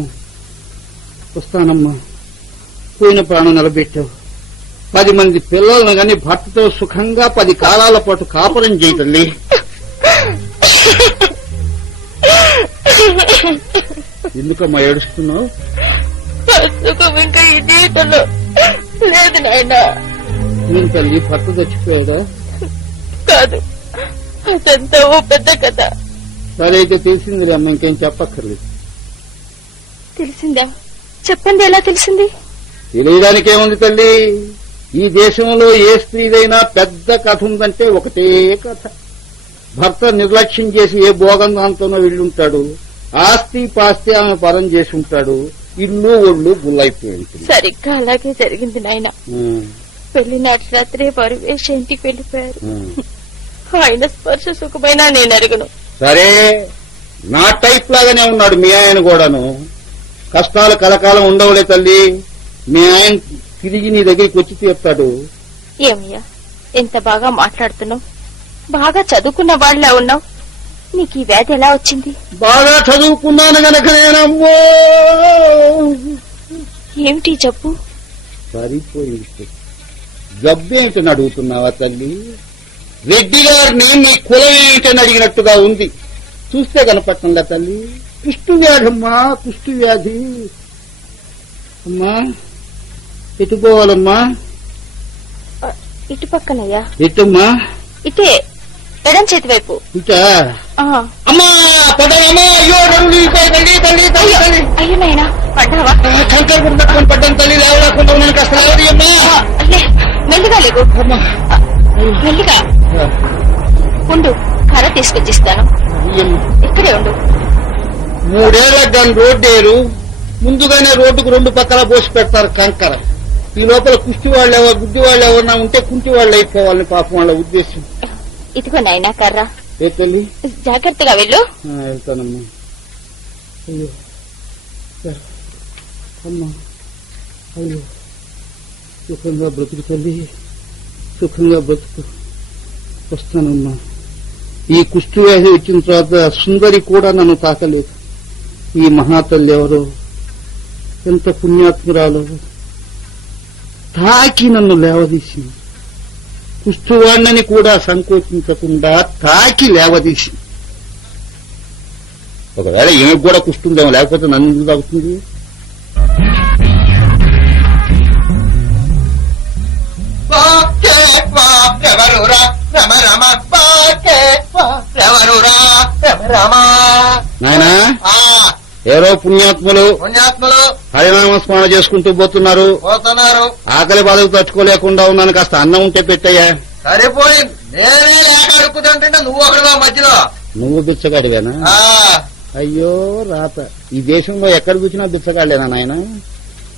వస్తానమ్మా, పోయిన ప్రాణం నిలబెట్టావు. 10 మంది పిల్లలను గాని భర్తతో సుఖంగా 10 కాలాల పాటు కాపురం చేయి తల్లి. ఎందుకమ్మా ఏడుస్తున్నావు? ఇంకా ఈ జీవితంలో లేదు నాయనా. నేను తల్లి భర్త చచ్చిపోయాడా? కాదు, అదంతా ఓ పెద్ద కథ. సరే అయితే తెలిసిందిలే అమ్మ, ఇంకేం చెప్పక్కర్లేదు. తెలిసిందా? చెప్పండి, ఎలా తెలిసింది? తెలియడానికి ఏముంది తల్లి, ఈ దేశంలో ఏ స్త్రీదైనా పెద్ద కథ ఉందంటే ఒకటే కథ. భర్త నిర్లక్ష్యం చేసి ఏ భోగందాంతోనో వెళ్ళుంటాడు. ఆస్తి పాస్తి ఆమె పరం చేసి ఉంటాడు. ఇల్లు ఒళ్ళు గుల్లైపోయి ఉంటుంది. సరిగ్గా అలాగే జరిగింది నాయన. పెళ్లి నాటి రాత్రి వారు వేష ఇంటికి వెళ్లిపోయారు. ఆయన స్పర్శ సుఖమైనా నేను అడగను. సరే, నా టైప్ లాగానే ఉన్నాడు మీ ఆయన కూడాను. కష్టాలు కలకాలం ఉండవులే తల్లి. మీ ఆయన తిరిగి నీ దగ్గరికి వచ్చి తీరుతాడు. ఏమయ్యా, ఎంత బాగా మాట్లాడుతున్నావు, బాగా చదువుకున్న వాళ్ళ ఉన్నావు. నీకు ఈ వ్యాధి ఎలా వచ్చింది? బాగా చదువుకున్నాను గనక నేనమ్మో. ఏమిటి జబ్బు? సరిపోయింది. జబ్బేమిటని అడుగుతున్నావా తల్లి? రెడ్డి గారిని నీ కులం ఏమిటని అడిగినట్టుగా ఉంది. చూస్తే కనపట్టంలా తల్లి. కుష్టు వ్యాధి అమ్మా, కుష్టు వ్యాధి. అమ్మా ఎటు పోవాలమ్మా? ఇటు పక్కనయ్యా. ఎటమ్మా? ఇటే, ఎడం చేతి వైపు. ఇటా? అమ్మా పడ్డానమ్మా. అయ్యో తల్లి తల్లి తల్లి తల్లి. అయ్యో నాయనా, పడ్డావా? కంకర కూడా పట్టుకొని పడ్డాను తల్లి. లేవలేకుండా ఉన్నాను, కాస్త లేవది అమ్మా. మెల్లిగా లేకు, మెల్లిగా ఉండు. కర్ర తీసుకొచ్చిస్తాను, ఇక్కడే ఉండు. 3 ఏళ్లకు దాని రోడ్డేరు. ముందుగానే రోడ్డుకు 2 పక్కల పోసి పెడతారు కంకర. ఈ లోపల కుష్టి వాళ్ళు ఎవరు, గుడ్డి వాళ్ళు ఎవరన్నా ఉంటే కుంటి వాళ్ళు అయిపోవాలని పాపం వాళ్ళ ఉద్దేశం. ఇదిగో నాయనా కర్ర. ఏ తల్లి? జాగ్రత్తగా వెళ్ళు. వెళ్తానమ్మా. అయ్యో అమ్మా, అయ్యో సుఖంగా బ్రతుకు తల్లి, సుఖంగా బ్రతుకు. వస్తానమ్మా. ఈ కుష్టి వ్యాధి వచ్చిన తర్వాత సుందరి కూడా నన్ను తాకలేదు. ఈ మహాతల్లి ఎవరో, ఎంత పుణ్యాత్మురాలో, తాకి నన్ను లేవదీసింది. కుష్టివాణ్ణని కూడా సంకోచించకుండా తాకి లేవదీసింది. ఒకవేళ ఏమికి కూడా కుష్టుందేమో, లేకపోతే నన్ను ఎందుకు తాగుతుంది? నాయనా, ఏరో పుణ్యాత్ములు హరినామ స్మరణ చేసుకుంటూ పోతున్నారు. ఆకలి బాధకు తట్టుకోలేకుండా ఉన్నాను, కాస్త అన్నం ఉంటే పెట్టయ్యా. సరిపోయింది. నేనే లేక అడుగుతుంటే నువ్వు ఒకటిగా మధ్యలో. నువ్వు బిచ్చగాడివేనా? అయ్యో రాత, ఈ దేశంలో ఎక్కడ కూర్చున్నా బిచ్చగాడలేనా నాయన?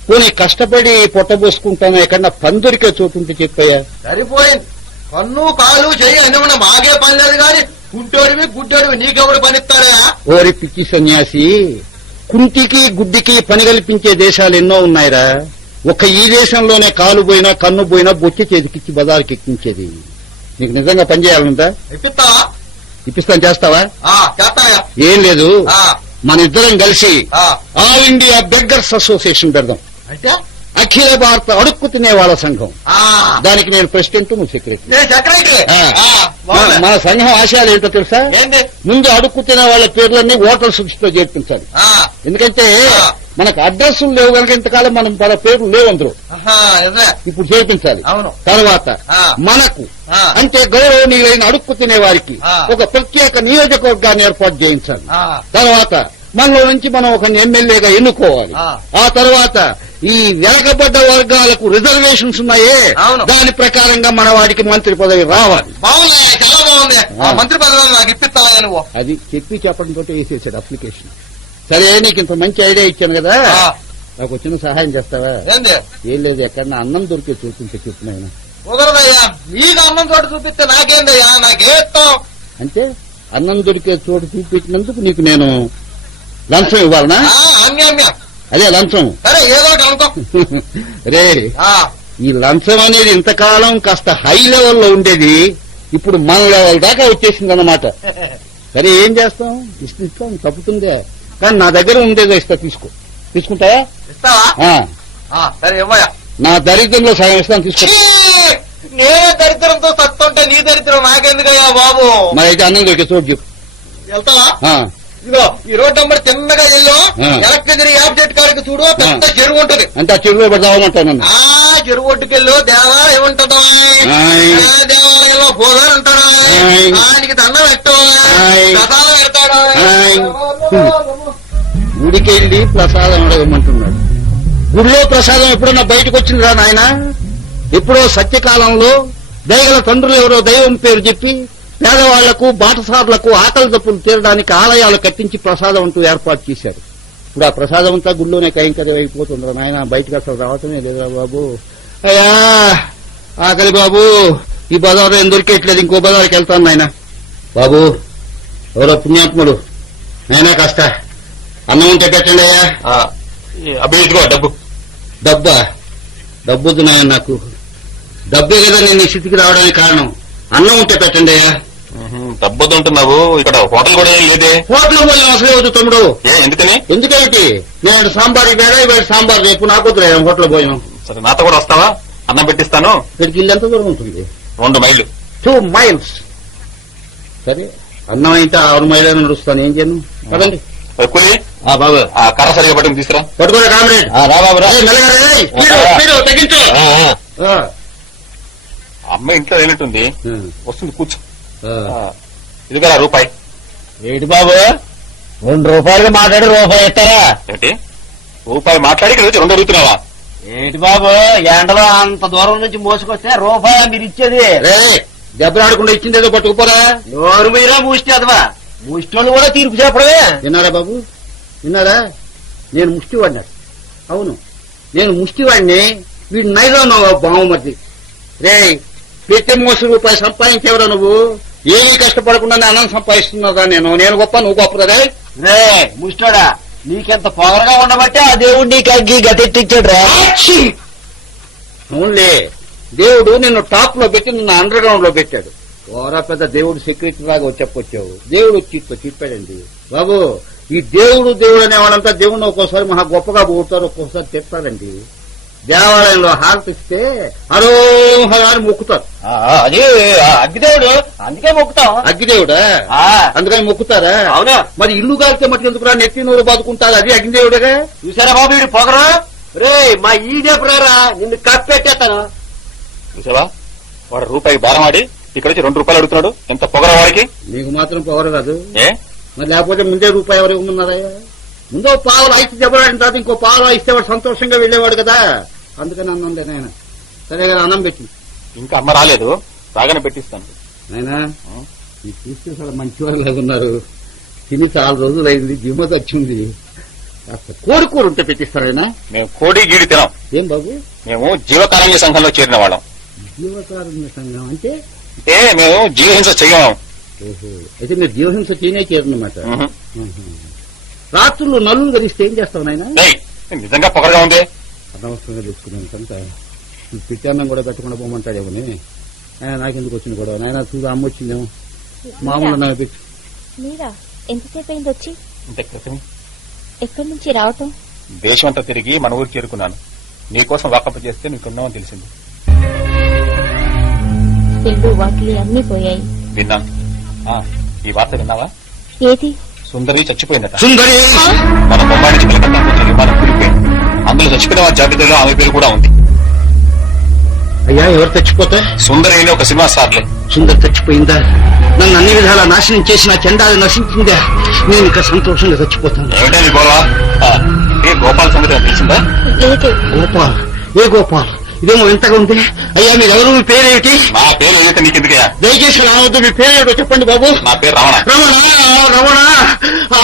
పోనీ కష్టపడి పొట్టబోసుకుంటాను, ఎక్కడన్నా పని దొరికే చోటుంటే చెప్పయ్యా. సరిపోయింది. కన్ను కాలు చెయ్యి అన్ని ఉన్న మాకే పని లేదు కానీ గుడ్డోడివి గుడ్డోడివి నీకెవడు పనిస్తాడా? ఓరి పిచ్చి సన్యాసి, కుంటికి గుడ్డికి పని కల్పించే దేశాలు ఎన్నో ఉన్నాయిరా. ఒక్క ఈ దేశంలోనే కాలు పోయినా కన్ను పోయినా బొచ్చి చేతికిచ్చి బజారుకి ఎక్కించేది. నీకు నిజంగా పని చేయాలంతా ఇప్పిస్తావా? ఇప్పిస్తాను, చేస్తావా? చేస్తాయా? ఏం లేదు, ఆ, మన ఇద్దరం కలిసి ఆ. ఆల్ ఇండియా బెగ్గర్స్ అసోసియేషన్ పెడదాం. అంటే అఖిల భారత అడుక్కు తినే వాళ్ళ సంఘం. ఆ, దానికి నేను ప్రెసిడెంట్, నువ్వు సెక్రటరీ. నేను సెక్రటరీ. మన సంఘం ఆశయాలు ఏంటో తెలుసా? ఏంటి? ముందు అడుక్కు తినే వాళ్ళ పేర్లన్నీ ఓటర్ సూచితో చేర్పించాలి. ఆ, ఎందుకంటే ఆ. మనకు అడ్రస్లు లేవు కనుక ఇంతకాలం మనం వాళ్ళ పేర్లు లేవు అందరూ. ఆహా, నిజమే. ఇప్పుడు చేర్పించాలి. అవును. తర్వాత ఆ. మనకు ఆ. అంటే గౌరవనీయులైన అడుక్కు తినే వారికి ఆ. ఒక ప్రత్యేక నియోజకవర్గాన్ని ఏర్పాటు చేయించాలి. ఆ, తర్వాత మనలో నుంచి మనం ఒక ఎమ్మెల్యేగా ఎన్నుకోవాలి. ఆ. ఆ తర్వాత ఈ వెనకబడ్డ వర్గాలకు రిజర్వేషన్స్ ఉన్నాయే, అవును. దాని ప్రకారంగా మన వాడికి మంత్రి పదవి రావాలి. బాగుంది, చాలా బాగుంది. ఆ. ఆ మంత్రి పదవి నాకు ఇప్పిస్తావా నువ్వు? అది చెప్పడంతో వేసేసాడు అప్లికేషన్. సరే, నీకు ఇంత మంచి ఐడియా ఇచ్చాను కదా, ఆ. నాకు వచ్చిన సహాయం చేస్తావా? ఏంది? ఏం లేదు, ఎక్కడన్నా అన్నం దొరికే చూపించే చెప్తున్నాయన. కుదరదయ్యా, నీకు అన్నం చోటు చూపిస్తే నాకేందయ్యా, నాకే ఇస్తాం. అంటే అన్నం దొరికే చోటు చూపించినందుకు నీకు నేను లంచం ఇవ్వాలనా? అన్యాన్యం. అదే లంచం. సరే, ఏదో ఒకటి అనుకో. రే, ఆ, ఈ లంచం అనేది ఇంతకాలం కాస్త హై లెవెల్లో ఉండేది, ఇప్పుడు మన లెవెల్ దాకా వచ్చేసింది అన్నమాట. సరే, ఏం చేస్తాం? ఇస్తాం, తప్పుతుందే, కానీ నా దగ్గర ఉండేదో ఇస్తా, తీసుకుంటావా? ఇస్తావా? ఆ, ఆ, సరే ఇవ్వయా. నా దరిద్రంలో సగం ఇస్తాను, తీసుకో. నేనే దరిద్రంతో సత్తుంటే నీ దరిద్రం నాకెందుకయ్యా బాబు? మరి అయితే అన్నం దొరికే చోటు చెప్పు. వెళ్తావా? ఆ, ఇదిగో ఈ రోడ్ నంబర్ తిన్నగా వెళ్ళు. ఆ. ఎలక్ట్రిసిటీ యాబ్జెక్ట్ కాడికి చూడు, పెద్ద చెరువు ఉంటది. అంటే ఆ చెరువులో పెడదామంటావు నన్ను. ఆ చెరువు ఒడ్డుకెళ్ళు, దేవా ఏముంటుందా? ఆయ్. దేవాలయంలో భోజనం ఉంటాడా? ఆయ్. ఆయనకి దండం పెట్టు, ఆయ్. ప్రసాదం పెడతాడు. ఆయ్. గుడికెళ్ళి ప్రసాదం అడగమంటున్నాడు. గుడిలో ప్రసాదం ఎప్పుడన్నా బయటకు వచ్చిందిరా నాయన? ఎప్పుడో సత్యకాలంలో దయగల తండ్రులు ఎవరో దైవం పేరు చెప్పి పేదవాళ్లకు బాటసారులకు ఆకలి దప్పులు తీరడానికి ఆలయాలు కట్టించి ప్రసాదం అంటూ ఏర్పాటు చేశారు. ఇప్పుడు ఆ ప్రసాదం అంతా గుడిలోనే కైంకర్యం అయిపోతుందిరా నాయన, బయటకు అసలు రావటమే లేదురా బాబు. అయ్యా ఆకలి బాబు, ఈ బజారు ఏం దొరికేట్లేదు, ఇంకో బజారుకి వెళ్తాను నాయన. బాబు, ఎవరో పుణ్యాత్ముడు, నాయనా కాస్త అన్నం ఉంటే పెట్టండి అయ్యా. అభివృద్ధిగో డబ్బు. డబ్బా? డబ్బుద్దు నాయన, నాకు డబ్బే కదా నేను ఈ స్థితికి రావడానికి కారణం. అన్నం ఉంటే పెట్టండి అయ్యా. డబ్బు ఉంటున్నావు, ఇక్కడ హోటల్ కూడా ఏం లేదే. హోటల్ పోయిన అసలే వద్దు తమ్ముడు. ఎందుకని? ఎందుకంటే నేను సాంబార్ వేరే వేరే సాంబార్ రేపు నాకు వద్దు హోటల్ పోయినాం. సరే, నాతో కూడా వస్తావా? అన్నం పెట్టిస్తాను. ఇక్కడికి ఇల్లు ఎంత దూరం ఉంటుంది? 2 మైళ్ళు. 2 miles. సరే, అన్నం అయితే 6 మైళ్ళ నడుస్తాను, ఏం చేయను. కదండి కూలి బాబు, ఆ కర్ర సరిగా పట్టుకుని తీసుకురా. పట్టుకోరా కామ్రేడ్. రా బాబు రా. తగ్గించు. అమ్మాయి ఇంట్లో లేనట్టుంది, వస్తుంది, కూర్చో. ఆ. ఇదిగా రూపాయి. ఏంటి బాబు, 2 రూపాయలు మాట్లాడి రూపాయి ఇస్తారా? ఏంటి రూపాయి మాట్లాడి ఇక్కడ వచ్చి 2 అడుగుతున్నావా? ఏంటి బాబు, ఎండలో అంత దూరం నుంచి మోసుకొస్తే రూపాయలు మీరు ఇచ్చేది? దెబ్బలాడకుండా ఇచ్చిందేదో పట్టుకుపోరా. నోరు మీరా ముష్టి అదవా, ముష్టోళ్ళు కూడా తీర్పు చెప్పడమే. విన్నారా బాబు, విన్నారా? నేను ముష్టివాడినాడు. అవును, నేను ముష్టివాడిని. వీడు నైలో బావుమతి. రే, పెట్టే మోసం రూపాయి సంపాదించేవరా నువ్వు? ఏమీ కష్టపడకుండా అన్నం సంపాదిస్తున్నారా? నేను గొప్ప, నువ్వు గొప్ప రే. రే ముష్టోడా, నీకెంత పొగరగా ఉండబట్టే ఆ దేవుడు నీకు అగ్గి గతెట్టించాడు రా. అవునులే, దేవుడు నిన్ను టాప్ లో పెట్టి నిన్ను అండర్ గ్రౌండ్ లో పెట్టాడు. ఓరా పెద్ద దేవుడు సెక్యూరిటీ లాగా చెప్పొచ్చావు. దేవుడు చెప్పాడండి బాబు. ఈ దేవుడు అనేవాళ్ళంతా దేవుడిని ఒక్కోసారి మహా గొప్పగా పోతారు, ఒక్కోసారి తిప్పారండి. దేవాలయంలో హారతి ఇస్తే హరోహరాన్ని మొక్కుతారు. అది అగ్గిదేవుడు, అందుకే మొక్కుతాం. అగ్గిదేవుడా? అందుకని మొక్కుతారా? అవునా? మరి ఇల్లు కాలితే మట్టి ఎందుకురా నెత్తి నూరు బతుకుంటారు, అది అగ్నిదేవుడేగా. చూసారా బాబు వీడు పొగరు? రే మా ఈదే ప్రారా, నిన్ను కప్పెట్టేస్తాను. చూసావా, వాడు రూపాయికి బేరం ఆడి ఇక్కడ వచ్చి 2 రూపాయలు అడుగుతున్నాడు. ఎంత పొగర వాడికి. నీకు మాత్రం పొగరు కాదు. ఏ మరి లేకపోతే ముందే రూపాయి ఎవరు ఉన్నారయ్యా? ముందో పావులు ఐసి దెబ్బలాడిన తర్వాత ఇంకో పావులు ఇస్తే వాడు సంతోషంగా వెళ్లేవాడు కదా. అందుకని అన్నం లేదు నాయన. సరే కదా, అన్నం పెట్టి. ఇంకా అమ్మ రాలేదు, రాగానే పెట్టిస్తాను. నాయనా, ఈ చూస్తే చాలా మంచివారు లాగా ఉన్నారు. తిని చాలా రోజులైంది, జిమ్మత వచ్చింది. కాస్త కోడి ఉంటే పెట్టిస్తాడైనా. మేము కోడి గీడి తినాం. ఏం బాబు? మేము జీవకారుణ్య సంఘంలో చేరిన వాళ్ళం. జీవకారుణ్య సంఘం అంటే? మేము జీవహింస చెయ్యం. ఓహో, అయితే మీరు జీవహింస చేరినమాట. రాత్రులు నల్లులు గరిస్తే ఏం చేస్తావు నాయన? ఏయ్, నిజంగా పొగరగా ఉంది. అనవసరంగా తెచ్చుకున్నాను కనుక పిచ్చాన్నం కూడా పెట్టకుండా పోమంటాడేమని నాకెందుకు వచ్చింది కూడా నాయన చూడు అమ్మ వచ్చిందేమో మామూలు నాకు తెచ్చు. మీరా ఎంతసేపు అయింది వచ్చి? ఇంత క్రితం ఎక్కడి నుంచి రావటం? దేశమంతా తిరిగి మన ఊరికి చేరుకున్నాను. నీకోసం వాకప్ చేస్తే నీకున్నామని తెలిసింది. ఇల్లు వాకిలి అన్ని పోయాయి. విన్నాను. ఈ వార్త విన్నావా? ఏది? సుందరి చచ్చిపోయిందట. సుందరి మన బొమ్మాయి నుంచి కలకత్తా వచ్చే విమానం కూలిపోయింది. అందులో చచ్చిపోయిన వారి జాబితాలో ఆమె పేరు కూడా ఉంది. అయ్యా ఎవరు చచ్చిపోతే? సుందరి అని ఒక సినిమా స్టార్లే. సుందరి చచ్చిపోయిందా? నన్ను అన్ని విధాలా నాశనం చేసిన చండాలు నశించిందా? నేను ఇంకా సంతోషంగా చచ్చిపోతాను. ఏమిటా నీ గోవా? ఏ గోపాల్ సంగతి నాకు తెలిసిందా? లేదు. గోపాల్? ఏ గోపాల్? ఇదేమో వింతగా ఉంది. అయ్యా మీరెవరు? మీ పేరేమిటి? నా పేరు ఏదైతే నీకెందుకయ్యా? దయచేసి రావద్దు. మీ పేరేమిటో చెప్పండి బాబు. నా పేరు రమణ. రమణ.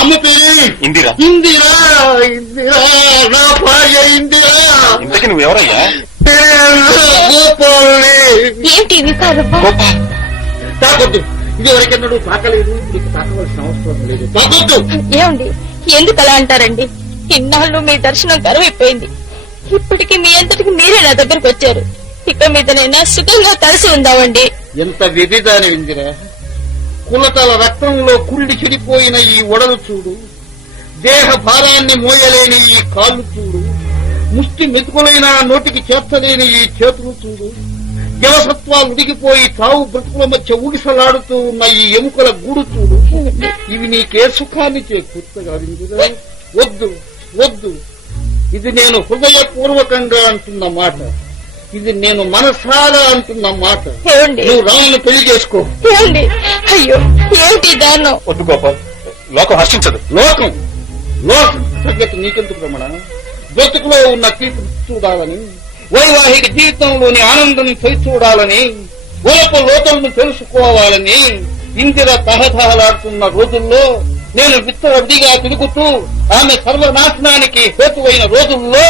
అమ్మ పేరు ఇందిరా. ఇందిరా. ఇందిరా నా భార్య ఇందిరా. ఇంతకీ నువ్వెవరయ్యా? గోపాల్ని. ఏంటి వికారం? గోపాల్ తాకొద్దు. ఇది వరకెన్నడూ తాకలేదు. మీకు తాకవలసిన అవసరం లేదు. తాకొద్దు. ఏమండి ఎందుకు అలా అంటారండి? ఇన్నాళ్ళు మీ దర్శనం కరువైపోయింది. ఇప్పటికీ మీ అంతటికి మీరే నా దగ్గరకు వచ్చారు. ఇక మీదనైనా సుఖంగా కలిసి ఉందామండి. ఎంత విధిదాని ఇందిరా. కులతల రక్తంలో కుళ్ళి చెడిపోయిన ఈ ఒడలు చూడు. దేహ భారాన్ని మోయలేని ఈ కాళ్ళు చూడు. ముష్టి మెతుకులైన నోటికి చేర్చలేని ఈ చేతులు చూడు. జవసత్వాలు ఉడిగిపోయి తావు బ్రతుకుల మధ్య ఊగిసలాడుతూ ఉన్న ఈ ఎముకల గూడు చూడు. ఇవి నీకే సుఖాన్ని చేకూర్చగా ఇందిరా. వద్దు వద్దు. ఇది నేను హృదయపూర్వకంగా అంటున్న మాట. ఇది నేను మనసారా అంటున్న మాట. నువ్వు రాముని పెళ్లి చేసుకో. అయ్యో ఏమిటి దాన్ని? వద్దు గోపాల్, లోకం హర్షించదు. లోకం లోకం సంగతి నీకెందుకు రమణ? బ్రతుకులో ఉన్న తీర్పు చూడాలని, వైవాహిక జీవితంలోని ఆనందం పోయి చూడాలని, గొప్ప లోతులను తెలుసుకోవాలని ఇందిర తహతహలాడుతున్న రోజుల్లో, నేను విత్తరవిడిగా తిరుగుతూ ఆమె సర్వనాశనానికి హేతువైన రోజుల్లో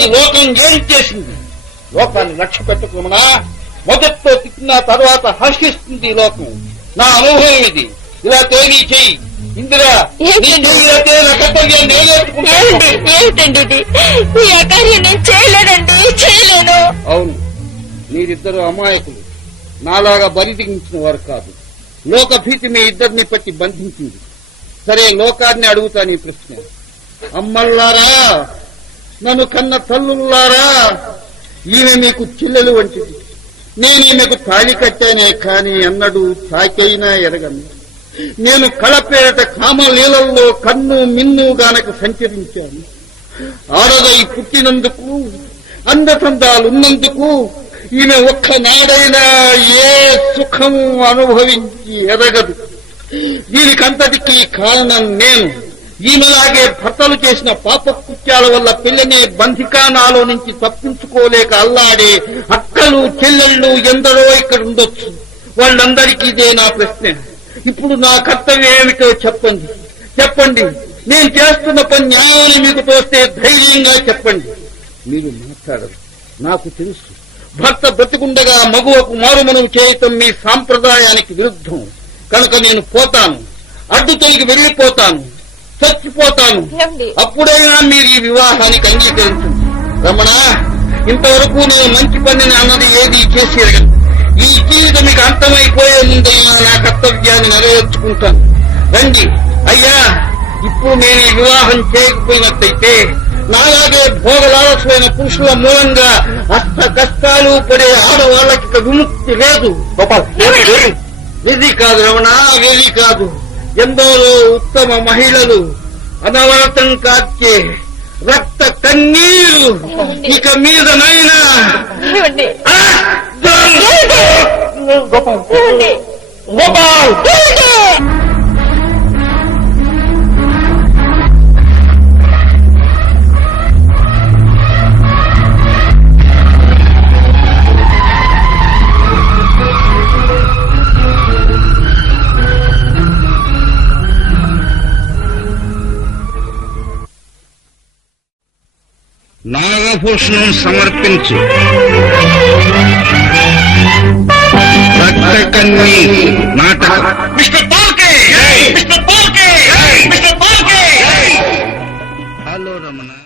ఈ లోకం ఏం చేసింది? లోకాన్ని లక్ష్య పెట్టుకున్నా మొదట్లో తిట్టిన తర్వాత హర్షిస్తుంది ఈ లోకం. నా అనుభవం ఇది. ఇలా తేలి చెయ్యి ఇందిరా. ఏమిటండి ఈ అకార్యం నేను చేయలేదండి, చేయలేను. అవును, మీరిద్దరు అమాయకులు. నాలాగా బరిదించిన వారు కాదు. లోక భీతి మీ ఇద్దరిని పట్టి బంధించింది. సరే, లోకాన్ని అడుగుతా నీ ప్రశ్న. అమ్మల్లారా, నన్ను కన్న తల్లుల్లారా, ఈమె మీకు చెల్లెలు వంటిది. నేనీమెకు తాళి కట్టానే కాని అన్నడు తాకైనా ఎరగను. నేను కళపేట కామలీలల్లో కన్ను మిన్ను గానక సంచరించాను. ఆడదై పుట్టినందుకు, అందచందాలున్నందుకు ఈమె ఒక్కనాడైనా ఏ సుఖము అనుభవించి ఎరగదు. దీనికంతటికీ కారణం నేను. ఈమెలాగే భర్తలు చేసిన పాపకృత్యాల వల్ల పిల్లనే బంధికానాలో నుంచి తప్పించుకోలేక అల్లాడే అక్కలు చెల్లెళ్ళు ఎందరో ఇక్కడ ఉండొచ్చు. వాళ్ళందరికీ ఇదే నా ప్రశ్న. ఇప్పుడు నా కర్తవ్యం ఏమిటో చెప్పండి. చెప్పండి. నేను చేస్తున్న పని న్యాయాన్ని మీకు తోస్తే ధైర్యంగా చెప్పండి. మీరు మాట్లాడరు. నాకు తెలుసు, భర్త బ్రతికుండగా మగువకు మారుమనువు చేయటం మీ సాంప్రదాయానికి విరుద్ధం. కనుక నేను పోతాను, అడ్డు తొలగి వెళ్లిపోతాను, చచ్చిపోతాను. అప్పుడైనా మీరు ఈ వివాహానికి అంగీకరించండి. రమణ, ఇంతవరకు నేను మంచి పనిని అన్నది ఏది చేసి ఎరగను. ఈ జీవితం మీకు అంతమైపోయే ముందైనా నా కర్తవ్యాన్ని నెరవేర్చుకుంటాను. రండి అయ్యా. ఇప్పుడు నేను ఈ వివాహం చేయకపోయినట్టయితే నాలాగే భోగలాలసమైన పురుషుల మూలంగా అష్ట కష్టాలు పడే ఆడవాళ్ళకి విముక్తి లేదు. ఇది కాదు రమణ, ఇది కాదు. ఎందరో ఉత్తమ మహిళలు అనవరతం కాచే రక్త కన్నీరు ఇక మీదనైనా గోపాల్ నాగభూషణం సమర్పించు. రక్తకన్నీ నాటకం. Mister Phalke, mister